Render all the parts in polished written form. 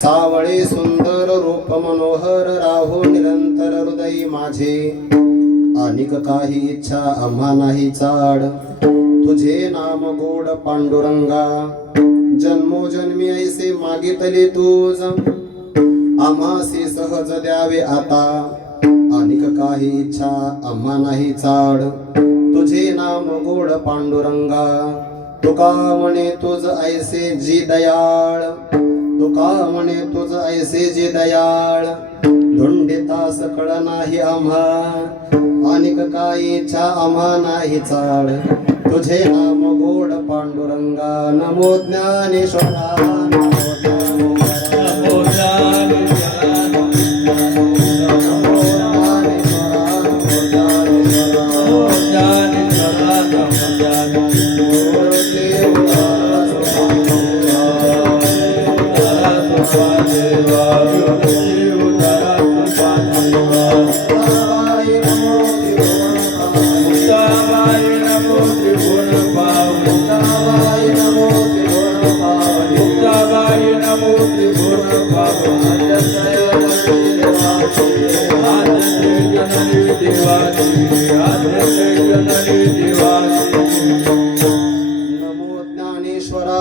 सावळे सुंदर रूप मनोहर राहो निरंतर हृदयी माझे, अनिक काही इच्छा आम्हा नाही चाड, तुझे नाम गोड पांडुरंगा, जन्मोजन्मी ऐसे मागितले तूज, आम्हासी सहज द्यावे आता, अनिक काही इच्छा आम्हा नाही चाड, तुझे नाम गोड पांडुरंगा, तुका म्हणे तुझ ऐसे जी दयाळ, तुका म्हणे तुझ ऐसे जे दयाळ, धुंडिता सकळ नाही आम्हा, अनिक काही इच्छा आम्हा नाही चाड, तुझे नाम गोड पांडुरंगा, नमो ज्ञानेश्वरा नमो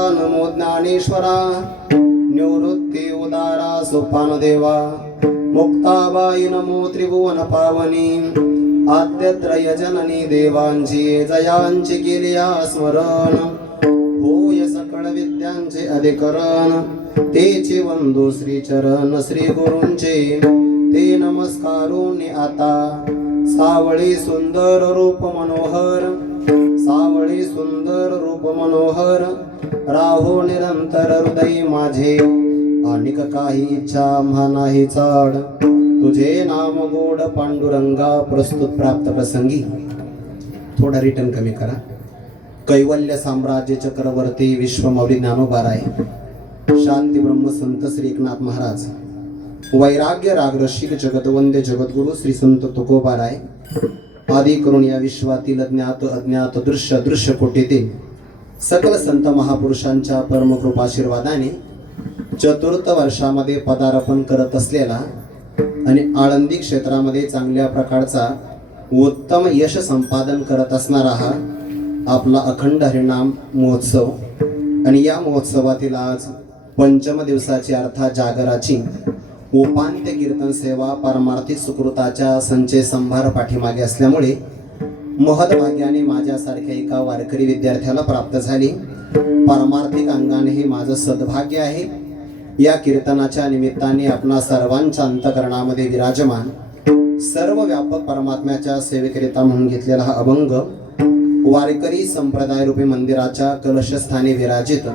नमो ज्ञानेश्वरा, निवृत्ती उदारा सोपान देवा, मुक्ताबाई नमो त्रिभुवन पावनी, आद्यत्रय जननी देवांची जयांची केलिया स्मरण, होय सकळ विद्यांचे अधिकरण, तेचे वंदू श्री चरण श्री गुरूंचे, ते नमस्कारून आता, सावळी सुंदर रूप मनोहर, सावळी सुंदर रूप मनोहर, राहो निरंतर हृदयी माझे, अनिक काही इच्छा आम्हा नाही चाड, तुझे नाम गोड पांडुरंगा. प्रस्तुत प्राप्त प्रसंगी थोडा रिटर्न कमी करा. कैवल्य साम्राज्य चक्रवर्ती विश्वमौली ज्ञानोबाराय, शांती ब्रह्म संत श्री एकनाथ महाराज, वैराग्य राग रसिक जगतवंद्य जगद्गुरु श्री संत तुकोबाराय आदी करून या विश्वातील ज्ञात अज्ञात दृश्य दृश्य कोटीतील सकल संत महापुरुषांच्या परमकृपा आशीर्वादाने चतुर्थ वर्षामध्ये पदार्पण करत असलेला आणि आळंदी क्षेत्रामध्ये चांगल्या प्रकारचा उत्तम यश संपादन करत असणारा हा आपला अखंड हरिनाम महोत्सव. आणि या महोत्सवातील आज पंचम दिवसाची अर्थात जागराची उपांत्य कीर्तन सेवा परमार्थी सुकृताच्या संचय संभार पाठीमागे असल्यामुळे महदभाग्याने माझ्यासारख्या एका वारकरी विद्यार्थ्याला प्राप्त झाली. पारमार्थिक अंगाने हे माझं सद्भाग्य आहे. या कीर्तनाच्या निमित्ताने आपणा सर्वांच्या अंतकरणामध्ये विराजमान सर्व व्यापक परमात्म्याच्या सेवेकरिता म्हणून घेतलेला हा अभंग वारकरी संप्रदाय रूपी मंदिराच्या कलशस्थानी विराजित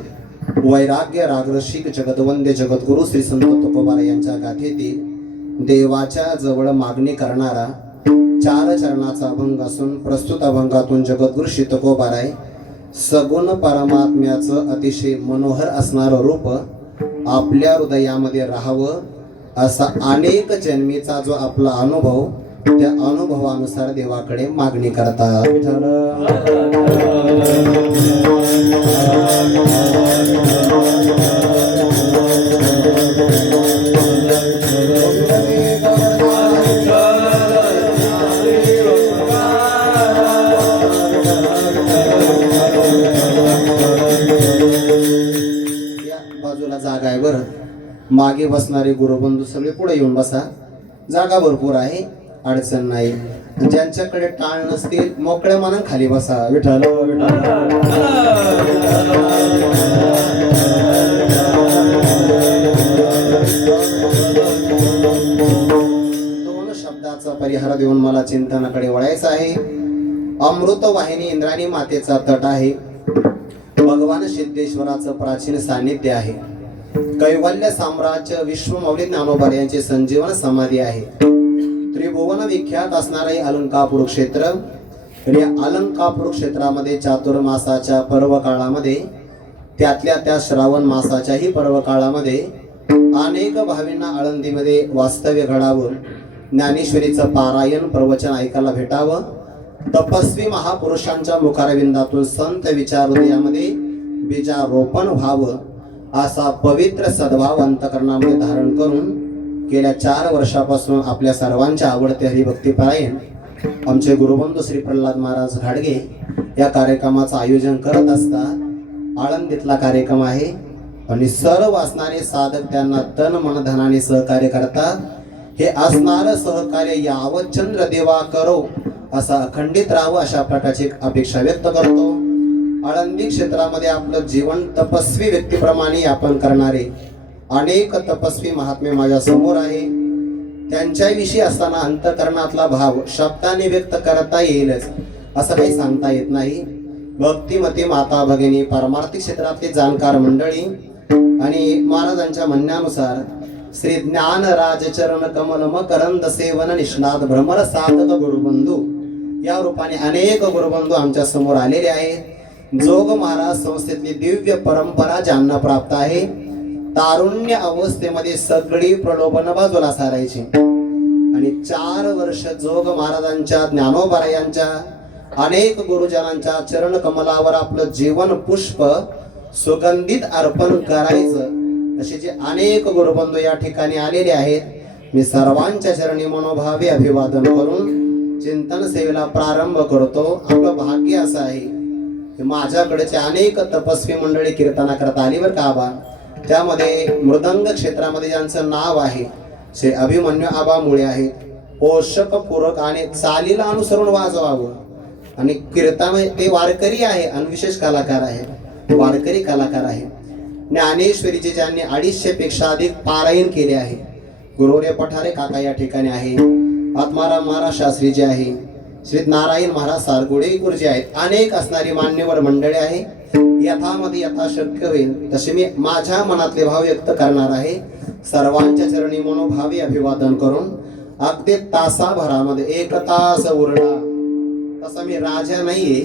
वैराग्य रागरसिक जगतवंद्य जगद्गुरु श्री संत तुकोबाराय यांच्या गाथेतील देवाच्या जवळ मागणी करणारा चार चरणाचा अभंग असून प्रस्तुत अभंगातून जगद्गुरु श्री तुकोबाराय सगुण परमात्म्याचं अतिशय मनोहर असणारं रूप आपल्या हृदयामध्ये राहावं असा अनेक जन्मीचा जो आपला अनुभव, त्या अनुभवानुसार देवाकडे मागणी करतात. बाजूला जागा आहे बरं, मागे बसणारे गुरुबंधू सगळे पुढे येऊन बसा. जागा भरपूर आहे, अडचण नाही. ज्यांच्याकडे टाळ नसतील मोकळ्या मनानं खाली बसा. विठ्ठल दोन शब्दाचा परिहार देऊन मला चिंतनाकडे वळायचं आहे. अमृत वाहिनी इंद्राणी मातेचा तट आहे. भगवान सिद्धेश्वराचं प्राचीन सानिध्य आहे. कैवल्य साम्राज्य विश्वमौली ज्ञानोबाराय यांची संजीवन समाधी आहे. त्रिभुवन विख्यात असणारे अलंकापूर क्षेत्र. या अलंकापूर क्षेत्रामध्ये चातुर्मासाच्या पर्व काळामध्ये, त्यातल्या त्या श्रावण मासाच्याही पर्व काळामध्ये अनेक भावींना आळंदीमध्ये वास्तव्य घडावं, ज्ञानेश्वरीचं पारायण प्रवचन ऐकायला भेटावं, तपस्वी महापुरुषांच्या मुखारविंदातून संत विचार हृदयामध्ये बीजारोपण व्हावं असा पवित्र सद्भाव अंतकरणामध्ये धारण करून गेल्या 4 वर्षापासून आपल्या सर्वांच्या आवडते हरिभक्तीपरायण आमचे गुरुबंधू श्री प्रल्हाद महाराज घाडगे या कार्यक्रमाचं आयोजन करत असतात. आळंदीतला कार्यक्रम आहे आणि सर्व असणारे साधक त्यांना तन मन धनाने सहकार्य करतात. हे असणारं सहकार्य यावं चंद्र देवा करो असा अखंडित राहावं अशा प्रकारची अपेक्षा व्यक्त करतो. आळंदी क्षेत्रामध्ये आपलं जीवन तपस्वी व्यक्तीप्रमाणे यापन करणारे अनेक तपस्वी महात्मे माझ्या समोर आहे. त्यांच्याविषयी असताना अंतकरणातला भाव शब्दाने व्यक्त करता येईलच असं काही सांगता येत नाही. भक्तिमती माता भगिनी पारमार्थिक क्षेत्रातली जाणकार मंडळी आणि महाराजांच्या म्हणण्यानुसार श्री ज्ञानराज चरण कमल मकरंद सेवन निष्णात भ्रमर साधक गुरुबंधू या रूपाने अनेक गुरुबंधू आमच्या समोर आलेले आहेत. जोग महाराज संस्थेतली दिव्य परंपरा ज्यांना प्राप्त आहे. तारुण्य अवस्थेमध्ये सगळी प्रलोभन बाजूला सारायची आणि 4 वर्ष जोग महाराजांच्या ज्ञानोबरायांच्या अनेक गुरुजनांच्या चरण कमलावर आपलं जीवन पुष्प सुगंधित अर्पण करायचं असे जे अनेक गुरुबंधू या ठिकाणी आलेले आहेत. मी सर्वांच्या चरणी मनोभावे अभिवादन करून चिंतन सेवेला प्रारंभ करतो. आपलं भाग्य असं आहे की माझ्याकडेचे अनेक तपस्वी मंडळी कीर्तना करता आली बरं का आबा. त्यामध्ये मृदंग क्षेत्रामध्ये ज्यांचं नाव आहे श्री अभिमन्यू आबा मुळे आहेत. पोषक पूरक आणि चालीला अनुसरून वाजवावं आणि कीर्तन ते वारकरी आहे आणि विशेष कलाकार आहे, वारकरी कलाकार आहे. ज्ञानेश्वरीचे ज्यांनी 250 पेक्षा अधिक पारायण केले आहे. गुरुवर्य पठारे काका या ठिकाणी आहे. आत्माराम महाराज शास्त्री जे आहे, श्री नारायण महाराज सारगुडे गुरुजी आहेत. अनेक असणारी मान्यवर मंडळी आहे. यथामध्ये यथाशक्य होईल तसे मी माझ्या मनातले भाव व्यक्त करणार आहे. सर्वांच्या चरणी मनोभावे अभिवादन करून अगदी तासाभरामध्ये 1 तास उरला तसा मी राजा नाहीये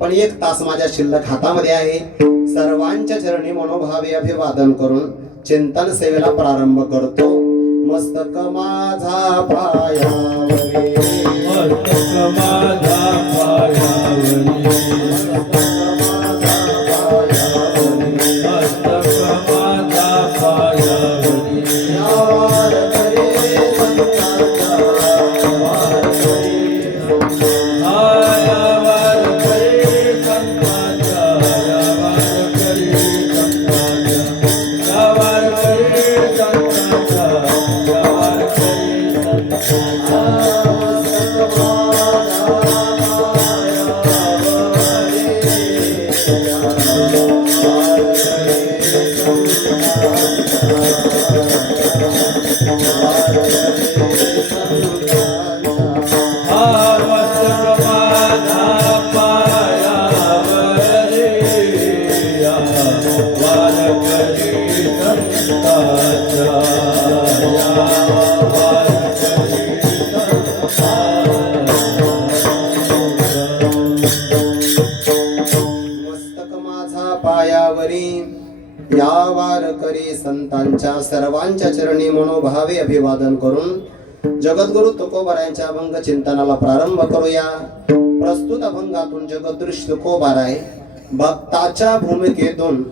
पण 1 तास माझ्या शिल्लक हातामध्ये आहे. सर्वांच्या चरणी मनोभावे अभिवादन करून चिंतन सेवेला प्रारंभ करतो. मस्तक माझा पायावरी, मस्तक माझा पायावरी, मस्तक माझा पायावरी, यावर करे संतांचा वार करे. आयावर करे संतांचा, यावर करे संतांचा, यावर करे संतांचा, यावर करे संतांचा. मस्तक माझा पायावरी, या वारकरी संतांच्या सर्वांच्या चरणी मनोभावे अभिवादन करून जगद्गुरु तुकोबारायांच्या अभंग चिंतनाला प्रारंभ करूया. प्रस्तुत अभंगातून जगदृश तुकोबाराय भक्ताच्या भूमिकेतून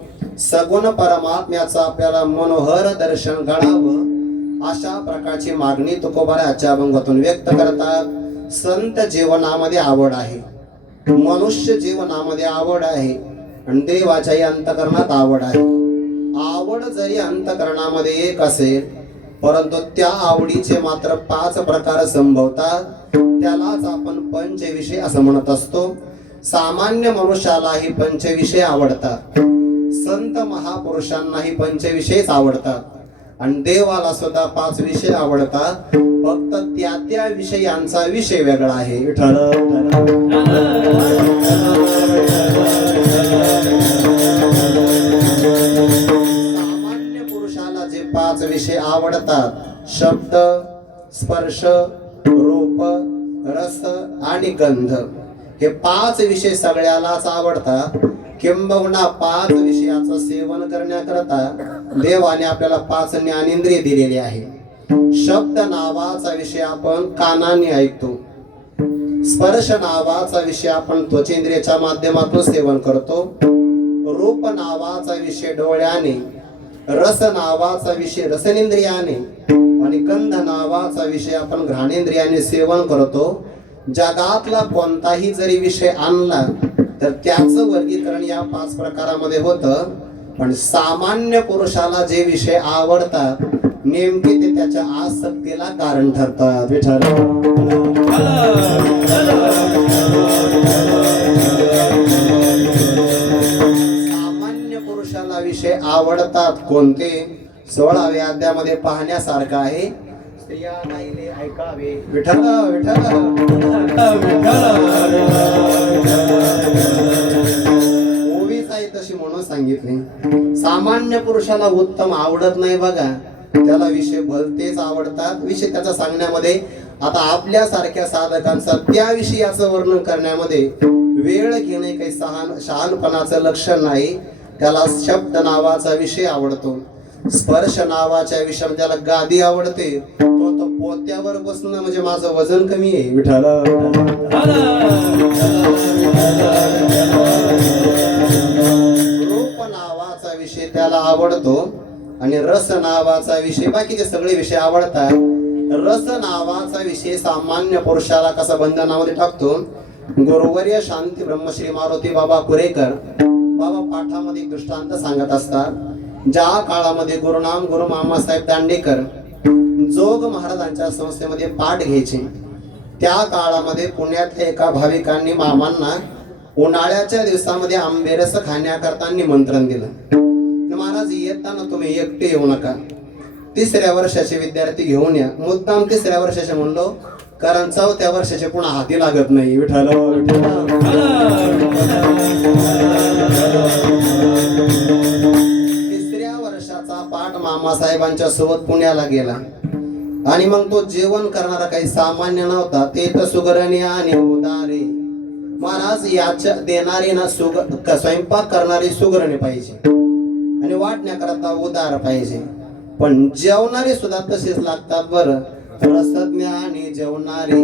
सगुण परमात्म्याचं आपल्याला मनोहर दर्शन घडावं अशा प्रकारची मागणी तुकोबाराच्या अभंगातून व्यक्त करतात. संत जीवनामध्ये आवड आहे, मनुष्य जीवनामध्ये आवड आहे आणि देवाच्याही अंतकरणात आवड आहे. आवड जरी अंतकरणामध्ये एक असेल परंतु त्या आवडीचे मात्र 5 प्रकार संभवतात. त्यालाच आपण पंचविषय असं म्हणत असतो. सामान्य मनुष्यालाही पंचविषय आवडतात, संत महापुरुषांनाही पंचविषयच आवडतात आणि देवाला सुद्धा 5 विषय आवडतात. फक्त त्या विषयांचा विषय वेगळा आहे. सामान्य पुरुषाला जे 5 विषय आवडतात, शब्द, स्पर्श, रूप, रस आणि गंध, हे 5 विषय सगळ्यालाच आवडतात. किंबहुना 5 विषयाचं सेवन करण्याकरता देवाने आपल्याला 5 ज्ञानेंद्रिय दिलेली आहे. शब्द नावाचा विषय आपण कानाने ऐकतो, स्पर्श नावाचा विषय आपण त्वचेंद्रियाच्या माध्यमातून सेवन करतो, रूप नावाचा विषय डोळ्याने रस नावाचा विषय रसनेंद्रियाने आणि गंध नावाचा विषय आपण घ्राणेंद्रियाने सेवन करतो. जगातला कोणताही जरी विषय आणला तर त्याचं वर्गीकरण या 5 प्रकारामध्ये होतं. पण सामान्य पुरुषाला जे विषय आवडतात नेमके ते त्याच्या आसक्तीला कारण ठरतात. विठ्ठल सामान्य पुरुषाला विषय आवडतात कोणते? 16व्या अध्यायामध्ये पाहण्यासारखं आहे. स्त्रिया गायले ऐकावे विठ्ठल विठ्ठल. ओवीच आहे तशी म्हणून सांगितली. सामान्य पुरुषाला उत्तम आवडत नाही बघा, त्याला विषय भलतेच आवडतात. विषय त्याचा सांगण्यामध्ये आता आपल्या सारख्या साधकांचा त्या विषयाचं वर्णन करण्यामध्ये वेळ घेणे काही शहाणपणाचं लक्षण नाही. त्याला शब्द नावाचा विषय आवडतो, स्पर्श नावाच्या विषयामध्ये त्याला गादी आवडते. तो पोत्यावर बसणं म्हणजे माझं वजन कमी आहे. विठ्ठल रूप नावाचा विषय त्याला आवडतो आणि रस नावाचा विषय, बाकीचे सगळे विषय आवडतात. रस नावाचा विषय सामान्य पुरुषाला कसा बंधनामध्ये टाकतो? गुरुवर्य शांती ब्रह्मश्री मारुती बाबा कुरेकर बाबा पाठामध्ये एक दृष्टांत सांगत असतात. ज्या काळामध्ये गुरुनाम गुरु मामासाहेब दांडेकर जोग महाराजांच्या संस्थेमध्ये पाठ घ्यायचे, त्या काळामध्ये पुण्यातल्या एका भाविकांनी मामांना उन्हाळ्याच्या दिवसामध्ये आंबेरस खाण्याकरता निमंत्रण दिलं. महाराज येताना तुम्ही एकटे येऊ नका, 3ऱ्या वर्षाचे विद्यार्थी घेऊन या. मुद्दाम 3ऱ्या वर्षाचे म्हणलो कारण 4थ्या वर्षाचे पुन्हा हाती लागत नाही. विठ्ठल 3ऱ्या वर्षाचा पाठ मामासाहेबांच्या सोबत पुण्याला गेला आणि मग तो जेवण करणारा काही सामान्य नव्हता. ते तर सुगरणी आणि उदारे. महाराज याच्या देणारे ना स्वयंपाक करणारी सुगरणी पाहिजे आणि वाटण्याकरता उदार पाहिजे. पण जेवणारे सुद्धा तसेच लागतात बरं. रसज्ञ आणि जेवणारे,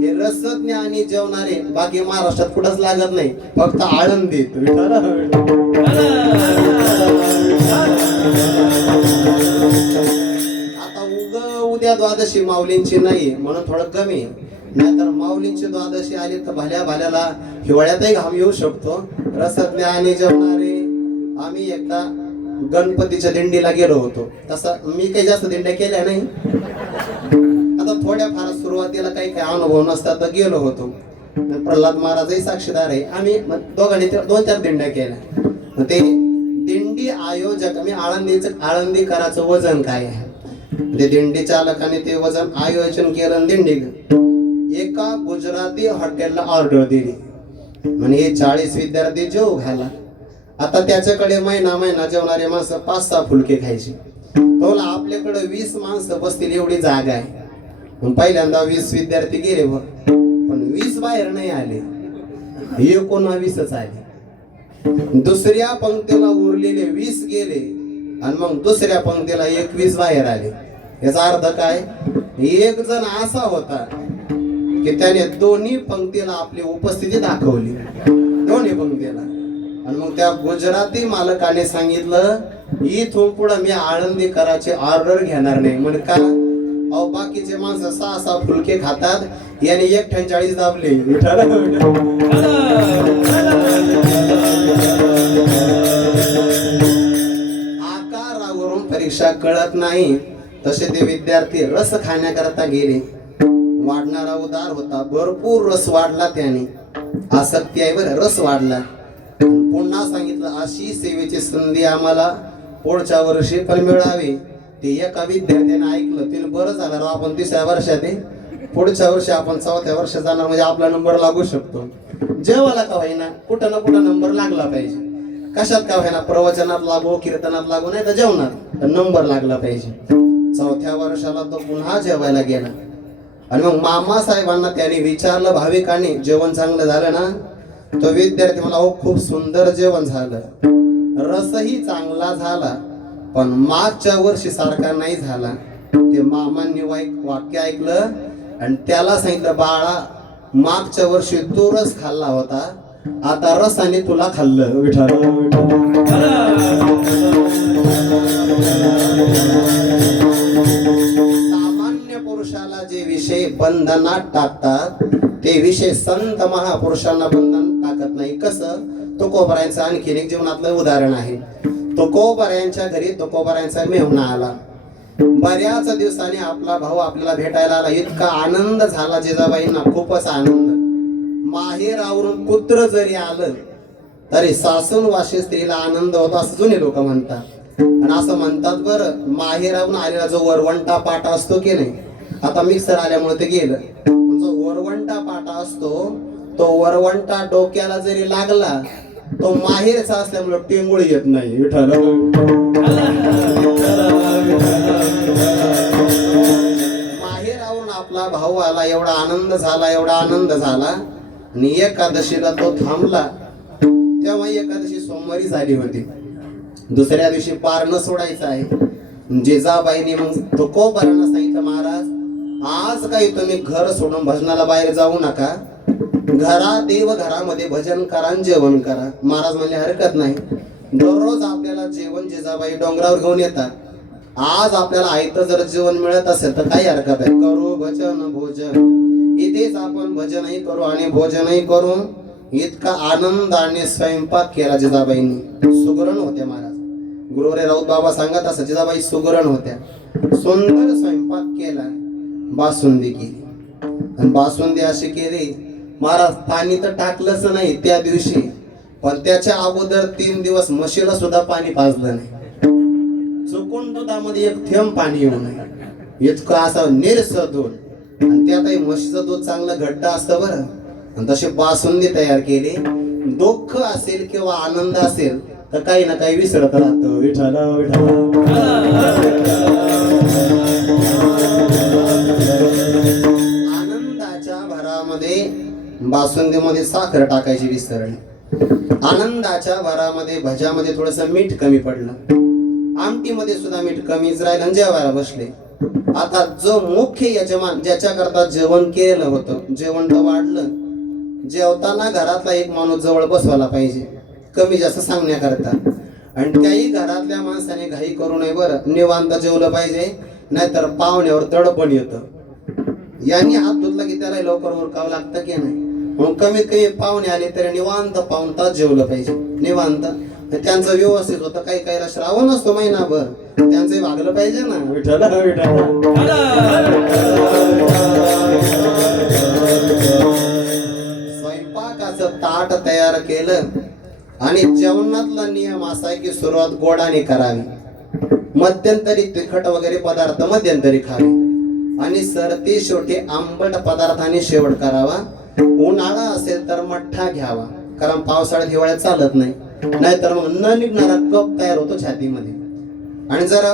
हे रसज्ञ आणि जेवणारे बाकी महाराष्ट्रात कुठंच लागत नाही, फक्त आळंदीत. आता उद्या द्वादशी माऊलींची नाही म्हणून थोडं कमी, नाहीतर माऊलींची द्वादशी आली तर भल्या भाल्याला हिवाळ्यातही घाम येऊ शकतो. रसज्ञ आणि जेवणारे. आम्ही एकदा गणपतीच्या दिंडीला गेलो होतो. तसं मी काही जास्त दिंड्या केल्या नाही, आता थोड्या फार सुरुवातीला काही अनुभव नसतात तर गेलो होतो. प्रल्हाद महाराजही साक्षीदार आहे. आम्ही दोघांनी 2-4 दिंड्या केल्या. ते दिंडी आयोजक, मी आळंदीकराचं वजन काय आहे ते दिंडी चालकाने ते वजन आयोजन केलं. दिंडी एका गुजराती हॉटेलला ऑर्डर दिली म्हणजे 40 विद्यार्थी जेव घाला. आता त्याच्याकडे महिना जेवणारे माणसं 5-6 फुलके खायची. तोला आपल्याकडे 20 माणसं बसतील एवढी जागा आहे. पहिल्यांदा 20 विद्यार्थी गेले पण 20 बाहेर नाही आले, 19च आले. दुसऱ्या पंक्तीला उरलेले 20 गेले आणि मग दुसऱ्या पंक्तीला 21 बाहेर आले. याचा अर्थ काय? एक जण असा होता की त्याने दोन्ही पंक्तीला आपली उपस्थिती दाखवली, दोन्ही पंक्तीला. आणि मग त्या गुजराती मालकाने सांगितलं इथून पुढे मी आळंदीकराची ऑर्डर घेणार नाही. म्हणजे का? अहो बाकीचे माणसं 6-6 फुलके खातात, याने 1:40 दाबले. आकारावरून परीक्षा कळत नाही तसे ते विद्यार्थी रस खाण्याकरता गेले. वाढणारा उदार होता, भरपूर रस वाढला त्याने. आसक्ती आहे बरं, रस वाढला. पुन्हा सांगितलं अशी सेवेची संधी आम्हाला पुढच्या वर्षी पण मिळावी. ते एका विद्यार्थ्याने ऐकलं, तिला बरं झालं राव, आपण 3ऱ्या वर्षात आहे, पुढच्या वर्षी आपण 4थ्या वर्षात जाणार म्हणजे आपला नंबर लागू शकतो. जेवायला का होईना कुठं ना कुठं नंबर लागला पाहिजे. कशात का होईना, प्रवचनात लागू, कीर्तनात लागू, नाही तर जेवणात नंबर लागला पाहिजे. 4थ्या वर्षाला तो पुन्हा जेवायला गेला आणि मग मामासाहेबांना त्याने विचारलं, भाविकांनी जेवण चांगलं झालं ना? तो विद्यार्थी मला हो खूप सुंदर जेवण झालं, रसही चांगला झाला, पण मागच्या वर्षी सारखा नाही झाला. ते मामांनी वाक्य ऐकलं आणि त्याला सांगितलं, बाळा मागच्या वर्षी तू रस खाल्ला होता, आता रसाने तुला खाल्लं. विठ्ठल सामान्य पुरुषाला जे विषय बंधनात टाकतात ते विषय संत महापुरुषांना बंधन टाकत नाही. कसं? तुकोबारायांचं आणखीन एक जीवनातलं उदाहरण आहे. तुकोबारायांच्या घरी तुकोबारायांचा मेहुणा आला. बऱ्याच दिवसांनी आपला भाऊ आपल्याला भेटायला आला. इतका आनंद झाला जिजाबाईंना, खूपच आनंद. माहेरावरून पुत्र जरी आलं तरी सासून वाशी स्त्रीला आनंद होतो असं जुने लोक म्हणतात. आणि असं म्हणतात बरं, माहेरावरून आलेला जो वरवंटा पाटा असतो की नाही, आता मिक्सर आल्यामुळे ते गेलं, जो वरवंटा पाटा असतो तो वरवंटा डोक्याला जरी लागला तो माहेरचा असल्यामुळे टेंगुळ येत नाही. विठ्ठल माहेरावरून आपला भाऊ आला, एवढा आनंद झाला, एवढा आनंद झाला. आणि एकादशीला तो थांबला. तेव्हा एकादशी सोमवारी झाली होती. दुसऱ्या दिवशी पार न सोडायचं आहे. जिजाबाईने मग तुकोबारांना सांगितलं, महाराज आज काही तुम्ही घर सोडून भजनाला बाहेर जाऊ नका, देव घरामध्ये भजन करा, जेवण करा. महाराज म्हणले हरकत नाही. दररोज आपल्याला जेवण जिजाबाई डोंगरावर घेऊन येतात. आज आपल्याला आयतं जर जेवण मिळत असेल तर काही हरकत आहे, करू भजन भोजन. इथेच आपण भजनही करू आणि भोजनही करू. इतका आनंदाने स्वयंपाक केला जिजाबाईंनी. सुगरण होत्या महाराज. गुरुवरे राऊत बाबा सांगत असत, जिजाबाई सुगरण होत्या. सुंदर स्वयंपाक केला, बासुंदी केली. आणि बासुंदी अशी केली महाराज, पाणी तर टाकलंच नाही त्या दिवशी, पण त्याच्या अगोदर 3 दिवस म्हशीला सुद्धा पाणी पाजलं नाही. चुकून दुधामध्ये एक थेंब पाणी येऊ नये इतकं असं निरस दूध. आणि त्यातही म्हशीचं दूध चांगलं घट्ट असतं बरं. आणि तशी बासुंदी तयार केली. दुःख असेल किंवा आनंद असेल तर काही ना काही विसरत राहतं. विठ्ठल विठ्ठल. आनंदाच्या भरामध्ये बासुंदीमध्ये साखर टाकायची विसरली. आनंदाच्या भरामध्ये भज्यामध्ये थोडस मीठ कमी पडलं. आमटीमध्ये सुद्धा मीठ कमीच राहिलं आणि जेवायला बसले. आता जो मुख्य यजमान ज्याच्याकरता जेवण केलं होतं, जेवण तर वाढलं. जेवताना घरातला एक माणूस जवळ बसवायला पाहिजे, कमी जास्त सांगण्याकरता. आणि त्याही घरातल्या माणसाने घाई करू नये बरं, निवांत जेवलं पाहिजे, नाहीतर पाहुण्यावर तडपण येतं. यांनी हात धुतला की त्याला लवकर उरकावं लागतं की नाही. म्हणून कमीत कमी पाहुणे आले तरी निवांत पाऊण तास जेवलं पाहिजे, निवांत. त्यांचं व्यवस्थित होतं. काही काहीला श्रावण असतो महिनाभर, त्यांचं भागलं पाहिजे ना. विठ्ठल स्वयंपाकाचं ताट तयार केलं. आणि जेवणातला नियम असा आहे की सुरुवात गोडाने करावी, मध्यंतरी तिखट वगैरे पदार्थ मध्यंतरी खावे, आणि सरती शेवटी आंबट पदार्थाने शेवट करावा. उन्हाळा असेल तर मठ्ठा घ्यावा, कारण पावसाळ्यात हिवाळ्यात चालत नाही, नाहीतर मग न निघणारा कप तयार होतो छातीमध्ये. आणि जर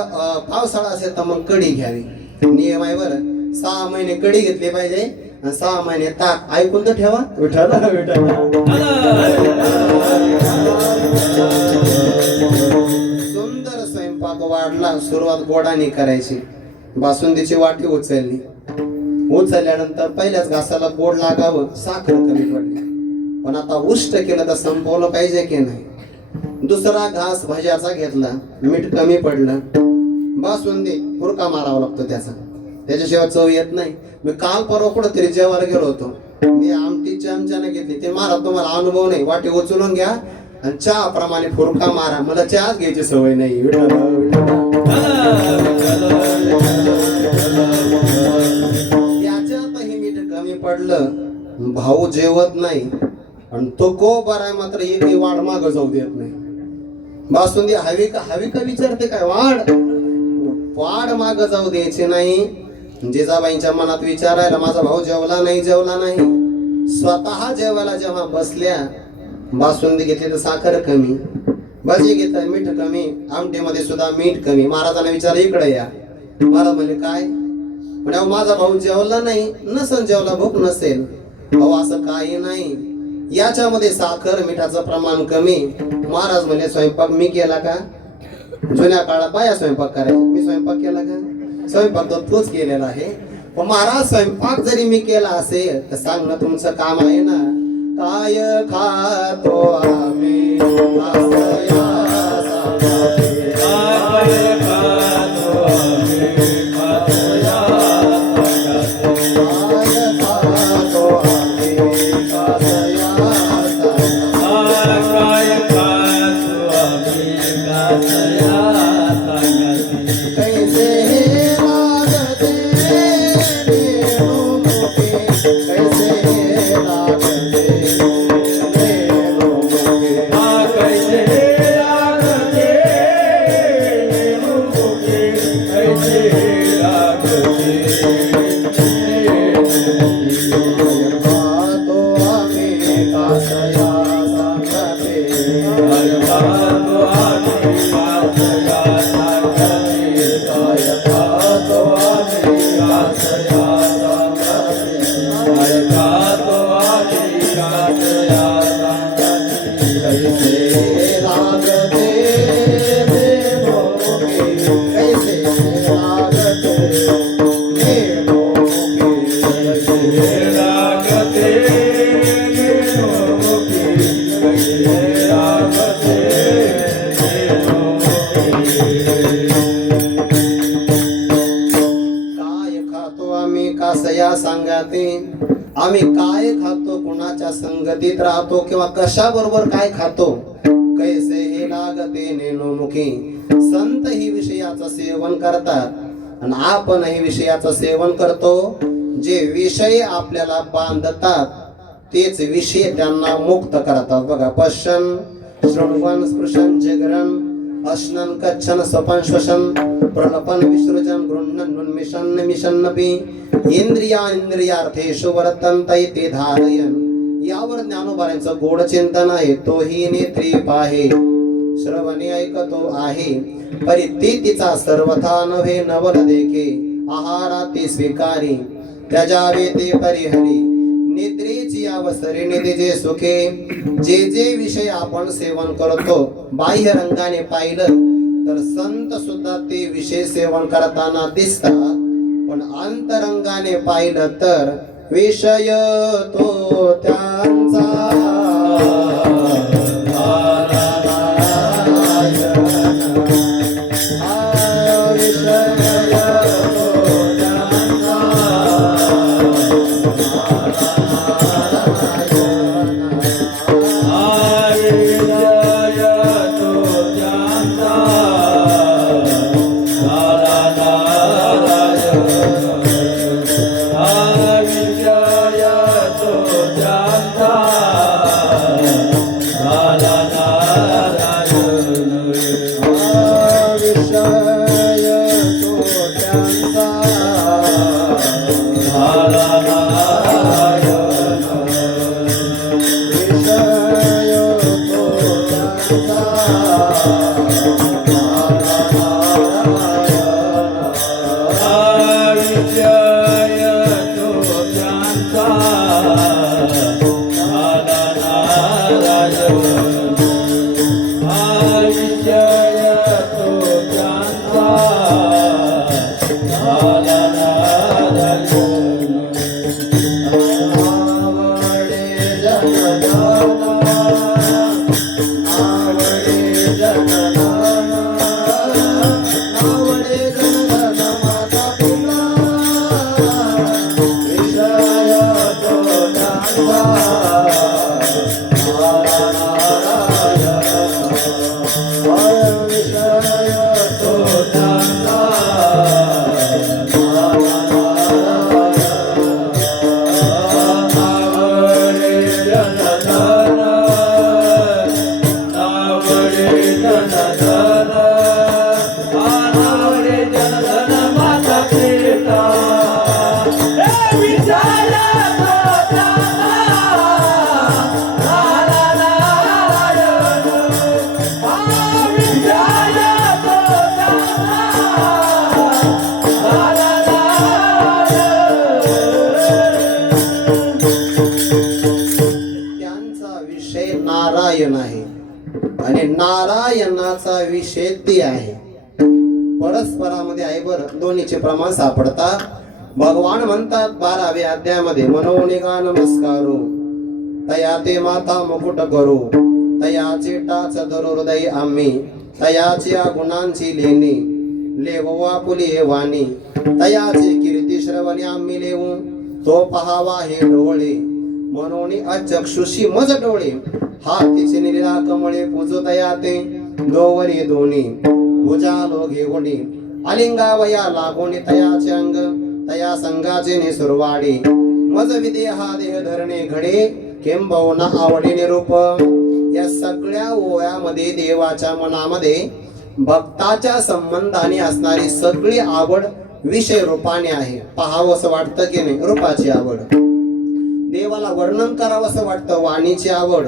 पावसाळा असेल तर मग कढी घ्यावी. नियम आहे बरं, 6 महिने कढी घेतली पाहिजे आणि 6 महिने ताक. ऐकून तर ठेवा. विठ्ठल विठ्ठल. सुंदर स्वयंपाक वाढला. सुरुवात गोडाने करायची. बासुंदीची वाटी उचलली. उचलल्यानंतर पहिल्याच घासाला गोड लागावं, साखर कमी पडली. पण आता उष्ट केलं तर संपवलं पाहिजे की नाही. दुसरा घास भज्याचा घेतला, मीठ कमी पडलं. बासुंदी फुरका मारावा लागतो त्याचा, त्याच्याशिवाय चव येत नाही. मी काल परवा कुठं तरी जेवायला गेलो होतो. मी आमटी चमच्याने घेतली. ते मारा, तुम्हाला अनुभव नाही. वाटी उचलून घ्या आणि चहा प्रमाणे फुरका मारा. मला चहाच घ्यायची सवय नाही. त्याच्यातही मीठ कमी पडलं. भाऊ जेवत नाही आणि तो बराय मात्र एकही वाढ माग जाऊ देत नाही. बासुंदी हवी का विचारते काय, वाढ माग जाऊ द्यायची नाही. जिजाबाईंच्या मनात विचारायला, माझा भाऊ जेवला नाही. स्वतः जेवायला जेव्हा बसल्या, बासुंदी घेतली तर साखर कमी, भजी घेतलं मीठ कमी, आमटीमध्ये सुद्धा मीठ कमी. महाराजांना विचारलं, इकडे या. महाराज म्हणले काय? म्हणजे माझा भाऊ जेवला नाही, नसेल जेवला, भूक नसेल. भाऊ असं काही नाही, याच्यामध्ये साखर मिठाचं प्रमाण कमी. महाराज म्हणले, स्वयंपाक मी केला का? जुन्या काळात बाया स्वयंपाक करायच्या, मी स्वयंपाक केला का? स्वयंपाक तर तोच केलेला आहे. पण महाराज स्वयंपाक जरी मी केला असेल तर सांगणं तुमचं काम आहे ना. काय खातो आम्ही या सांगाते आम्ही काय खातो, कुणाच्या संगतीत राहतो किंवा कशा बरोबर काय खातो, कैसे हे लागते नेणोमुखी. संत ही विषयाचं सेवन करतात आणि आपण ही विषयाचं सेवन करतो. जे विषय आपल्याला बांधतात तेच विषय त्यांना मुक्त करतात. बघा, पश्यन शृण्वन स्पृशन जगरण अश्नन कच्छन स्वपन श्वसन प्रलपन विसृजन गृह्णन उन्मिषन मिषन्नपि इंद्रियार्थेषु वर्तन्ते ते धारयन. यावर ज्ञानोबाऱ्यांचं गोड चिंतन आहे. तोही नेत्री पाहे श्रवणे ऐकतो आहे, परी ती तिचा सर्वथा नव्हे नवल देखे. आहारा ती स्वीकारी त्याजावे ते परिहरी. निद्रेची अवसरे निधीचे सुखे. जे जे विषय आपण सेवन करतो बाह्य रंगाने पाहिलं तर संत सुद्धा ते विषय सेवन करताना दिसतात, पण अंतरंगाने पाहिलं तर विषय तो त्यांचा नारायण आहे आणि नारायणाचा विषय ती आहे. परस्परामध्ये आहे बरं, दोन्हीचे प्रमाण सापडतात. भगवान म्हणतात 12व्या अध्यायामध्ये मनोनिगा नमस्कारो तया ते माता मुकुट करू तयाचे टाच धरू हृदय आम्ही तयाच्या गुणांची लेणी लेववा पुली वाणी तयाचे कीर्ती श्रवणी आम्ही लेवू तो पहावा हे डोळे म्हणून अचक्षुषी मज डोळे हातीचे निरा कमळे पूजतया ते दोवरी दोन्ही भुजालो घेऊनी अलिंगावया लागोनी तयाचे अंग तया संगाचे निसुरवाडी मज विदे हा देह धरणे घडे किंबहुना आवडी निरूप. या सगळ्या ओव्यामध्ये देवाच्या मनामध्ये भक्ताच्या संबंधाने असणारी सगळी आवड विषय रूपाने आहे. पाहावं असं वाटतं की नाही, रूपाची आवड. देवाला वर्णन करावं असं वाटतं, वाणीची आवड.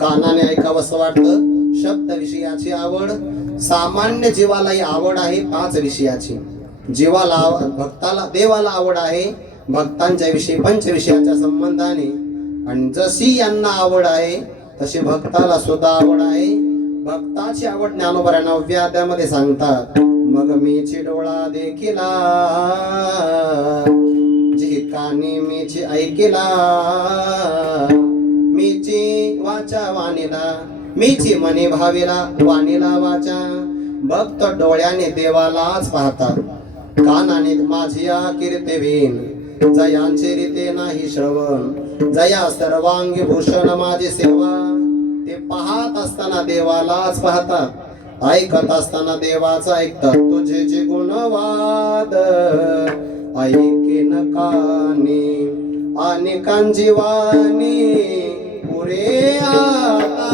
कानाने ऐकावं असं वाटतं, शब्द विषयाची आवड. सामान्य जीवालाही आवड आहे 5 विषयाची. जीवाला भक्ताला देवाला आवड आहे भक्तांच्या विषयी 5 विषयाच्या संबंधाने. आणि जशी यांना आवड आहे तशी भक्ताला सुद्धा आवड आहे. भक्ताची आवड ज्ञानोबा 9व्या अध्यायामध्ये सांगतात. मग मीची डोळा देखिला जी कानी मीची ऐकिला मीची वाचा वाणीला मीची मनी भाविला वाणीला वाचा. भक्त डोळ्याने देवालाच पाहतात, कानाने माझी कीर्ती विन जयांचे रीते नाही श्रवण, जया सर्वांगी भूषण माझी सेवा. ते पाहत असताना देवालाच पाहतात, ऐकत असताना देवाचं ऐकतात. तुझे जे गुणवाद ऐकेन कानी, अनेकांची वाणी पुरे आता.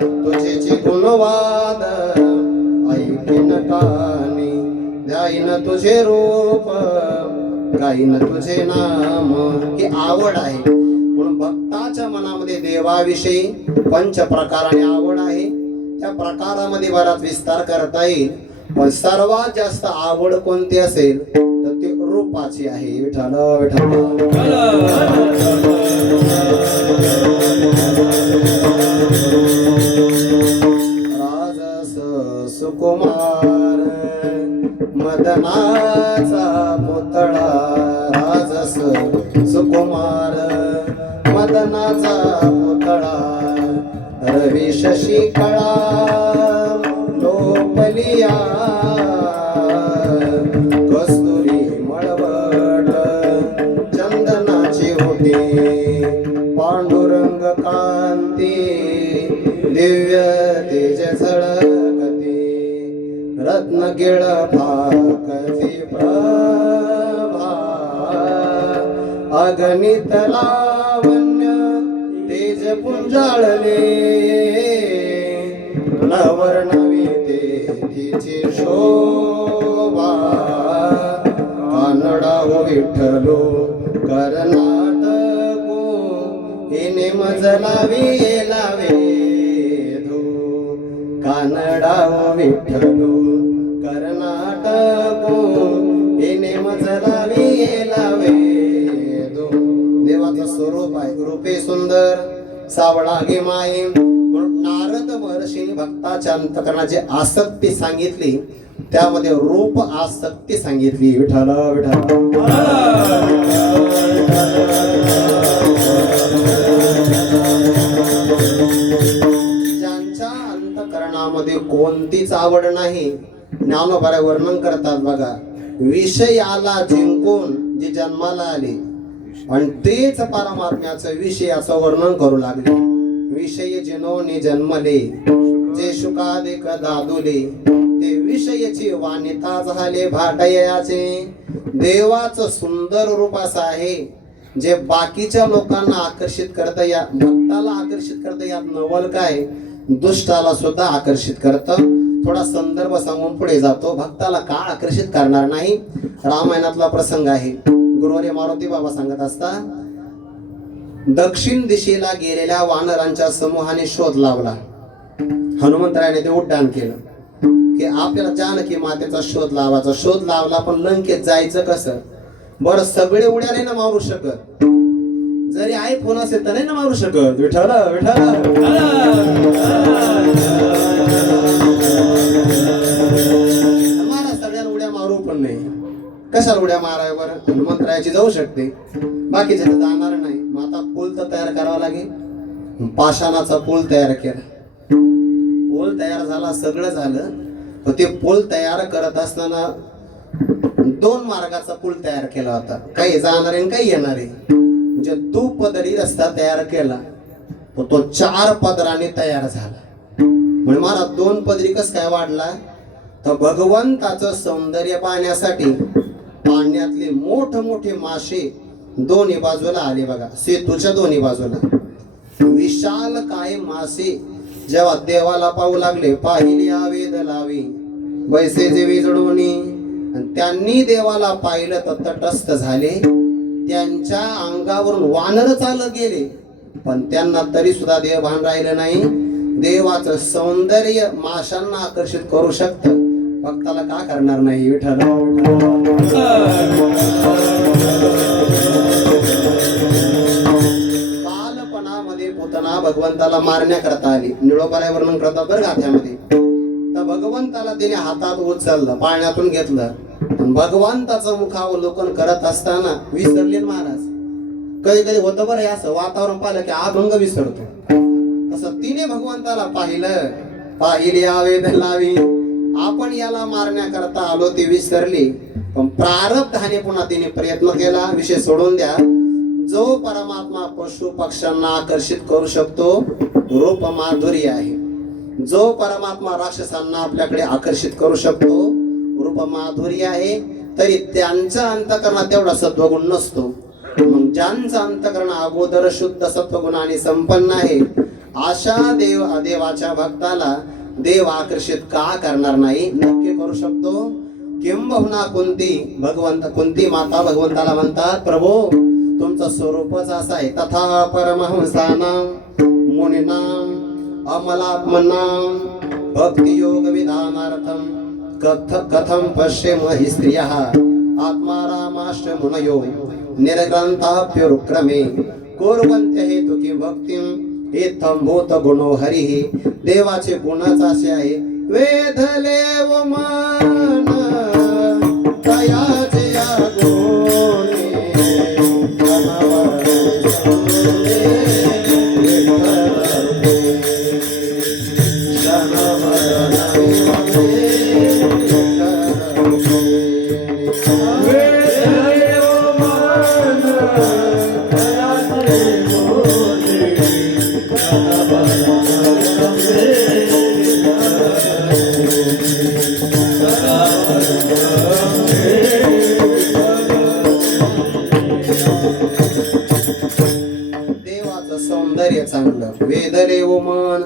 तुझे जे गुणवाद ऐकेन कानी, ध्याईन तुझे रूप, गाईन तुझे नाम. ही आवड आहे. म्हणून भक्ताच्या मनामध्ये देवाविषयी पंच प्रकाराने आवड आहे. त्या प्रकारामध्ये बराच विस्तार करता येईल, पण सर्वात जास्त आवड कोणती असेल तर ती रूपाची आहे. विठ्ठल विठ्ठल. राजस सुकुमार मदनाचा पुतळा, राजस सुकुमार मदनाचा पुतळा. रवी शशी कळा लोपलिया, कस्तुरी मळवट चंदनाची होती. पांडुरंग कांती दिव्य तेज झळकती, रत्न गिळ फाकती प्रभा. अगणित लावण्य तेज पुंजाळले, नवर्णवी तिची शोभा. कानडा हो विठ्ठलो कर्नाटको, हिने मजलावी लावे धो. कानडा हो विठ्ठलो कर्नाटको, हिने मजलावी लावे धो. देवाचं स्वरूप आहे, रूपे सुंदर सावळा गे माये. म्हणून नारद महर्षींनी भक्ताच्या अंतकरणाची आसक्ती सांगितली, त्यामध्ये रूप आसक्ती सांगितली. विठ्ठल विठ्ठल. ज्यांच्या अंतकरणामध्ये कोणतीच आवड नाही, ज्ञानोबारा वर्णन करतात बघा. विषयाला जिंकून जे जन्माला आले आणि तेच परमात्म्याचं विषयाचं वर्णन करू लागले. विषय जिनोनी जन्मले, जे शुकादिक दादुले, ते विषयाची वानिता झाले भाटयाचे. देवाचं सुंदर रूप असं आहे, जे बाकीच्या लोकांना आकर्षित करतं, या भक्ताला आकर्षित करतं. यात नवल काय, दुष्टाला सुद्धा आकर्षित करतं. थोडा संदर्भ सांगून पुढे जातो. भक्ताला का आकर्षित करणार नाही, रामायणातला प्रसंग आहे. गुरुवारी मारुती बाबा सांगत असता, दक्षिण दिशेला गेलेल्या वानरांच्या समूहाने शोध लावला. हनुमंतरायाने ते उड्डाण केलं की आपल्याला जानकी मातेचा शोध लावायचा. शोध लावला, पण लंकेत जायचं कसं? बरं, सगळे उड्या नाही ना मारू शकत, जरी आयफोन असेल तर नाही ना मारू शकत. विठ्ठल विठ्ठल. मारा, सगळ्यांना उड्या मारू पण नाही. कशाला उड्या माराय बरं? हनुमंतरायाची जाऊ शकते, बाकीचे तर जाणार नाही. मग आता पूल तर तयार करावा लागेल. पाषाणाचा पूल तयार केला, पूल तयार झाला, सगळं झालं. पण ते पूल तयार करत असताना 2 मार्गाचा पूल तयार केला होता, काही जाणारे आणि काही येणारे. म्हणजे दुपदरी रस्ता तयार केला, पण तो 4 पदराने तयार झाला. म्हणजे मला 2 पदरी कस काय वाढला, तर भगवंताचं सौंदर्य पाहण्यासाठी पाण्यातले मोठमोठे मासे दोन्ही बाजूला आले बघा. सेतूच्या दोन्ही बाजूला विशाल काय मासे जेव्हा देवाला पाहू लागले, पाहिली वेद लावी बैसे जे विजडोनी. त्यांनी देवाला पाहिलं तर तटस्थ झाले. त्यांच्या अंगावरून वानर चालत गेले, पण त्यांना तरी सुद्धा देव भान राहिलं नाही. देवाचं सौंदर्य माशांना आकर्षित करू शकतं, भक्ताला का करणार नाही. विठ्ठल बालपणामध्ये पुतना भगवंताला मारण्याकरता आली. निळोबाला वर्णन करतात बरं गाथ्यामध्ये. तर भगवंताला तिने हातात उचललं, पाण्यातून घेतलं. भगवंताचं मुखावलोकन करत असताना विसरले महाराज. कधी कधी होतं बरं असं, वातावरण पाहिलं की अभंग विसरतो. तसं तिने भगवंताला पाहिलं, पाहिली वेद लावी. आपण याला मारण्याकरता आलो, ती विसरली. पण प्रारब्धाने पुन्हा तिने प्रयत्न केला. विषय सोडून द्या. जो परमात्मा पशु पक्ष्यांना आकर्षित करू शकतो रूप माधुर्य आहे. जो परमात्मा राक्षसांना आपल्याकडे आकर्षित करू शकतो रूप माधुर्य आहे. तरी त्यांच्या अंतकरणात तेवढा सत्वगुण नसतो. मग ज्यांचं अंतकरण अगोदर शुद्ध सत्वगुणाने संपन्न आहे अशा देवाच्या भक्ताला देव आकर्षित का करणार नाही? नक्की करू शकतो. किंबहुना कुंती माता भगवंताला म्हणतात, प्रभू तुमचं स्वरूपच असं आहे. तथा परमहंसानां मुनीनां अमलात्मनां भक्तियोग विधानार्थं कथं पश्येम हि स्त्रियः आत्मारामाश्च मुनयो निर्ग्रंथाप्युरुक्रमे कुर्वन्त्य हेतुकी भक्तिं इत्थं भूत गुणो हरिः. देवाचे गुणच असे आहे. वेधले मन दयाचे गुणे चांगलं. वेदले मन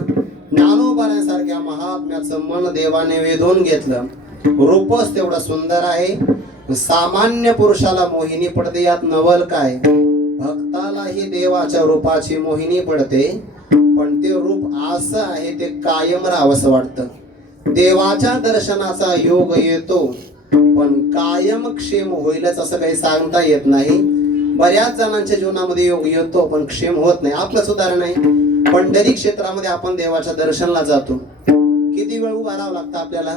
ज्ञानोबाऱ्यांसारख्या महात्म्याचं मन देवाने वेधून घेतलं. रूपच तेवढं सुंदर आहे. सामान्य पुरुषाला मोहिनी पडते, यात नवल काय? भक्तालाही देवाच्या रूपाची मोहिनी पडते. पण ते रूप असं आहे ते कायम राहावंसं वाटतं. देवाच्या दर्शनाचा योग येतो पण कायम क्षेम होईलच असं काही सांगता येत नाही. बऱ्याच जणांच्या जीवनामध्ये योग येतो पण क्षेम होत नाही. आपलंच उदाहरण आहे. पंढरी क्षेत्रामध्ये आपण देवाच्या दर्शनाला जातो. किती वेळ उभा राहावं लागतं आपल्याला?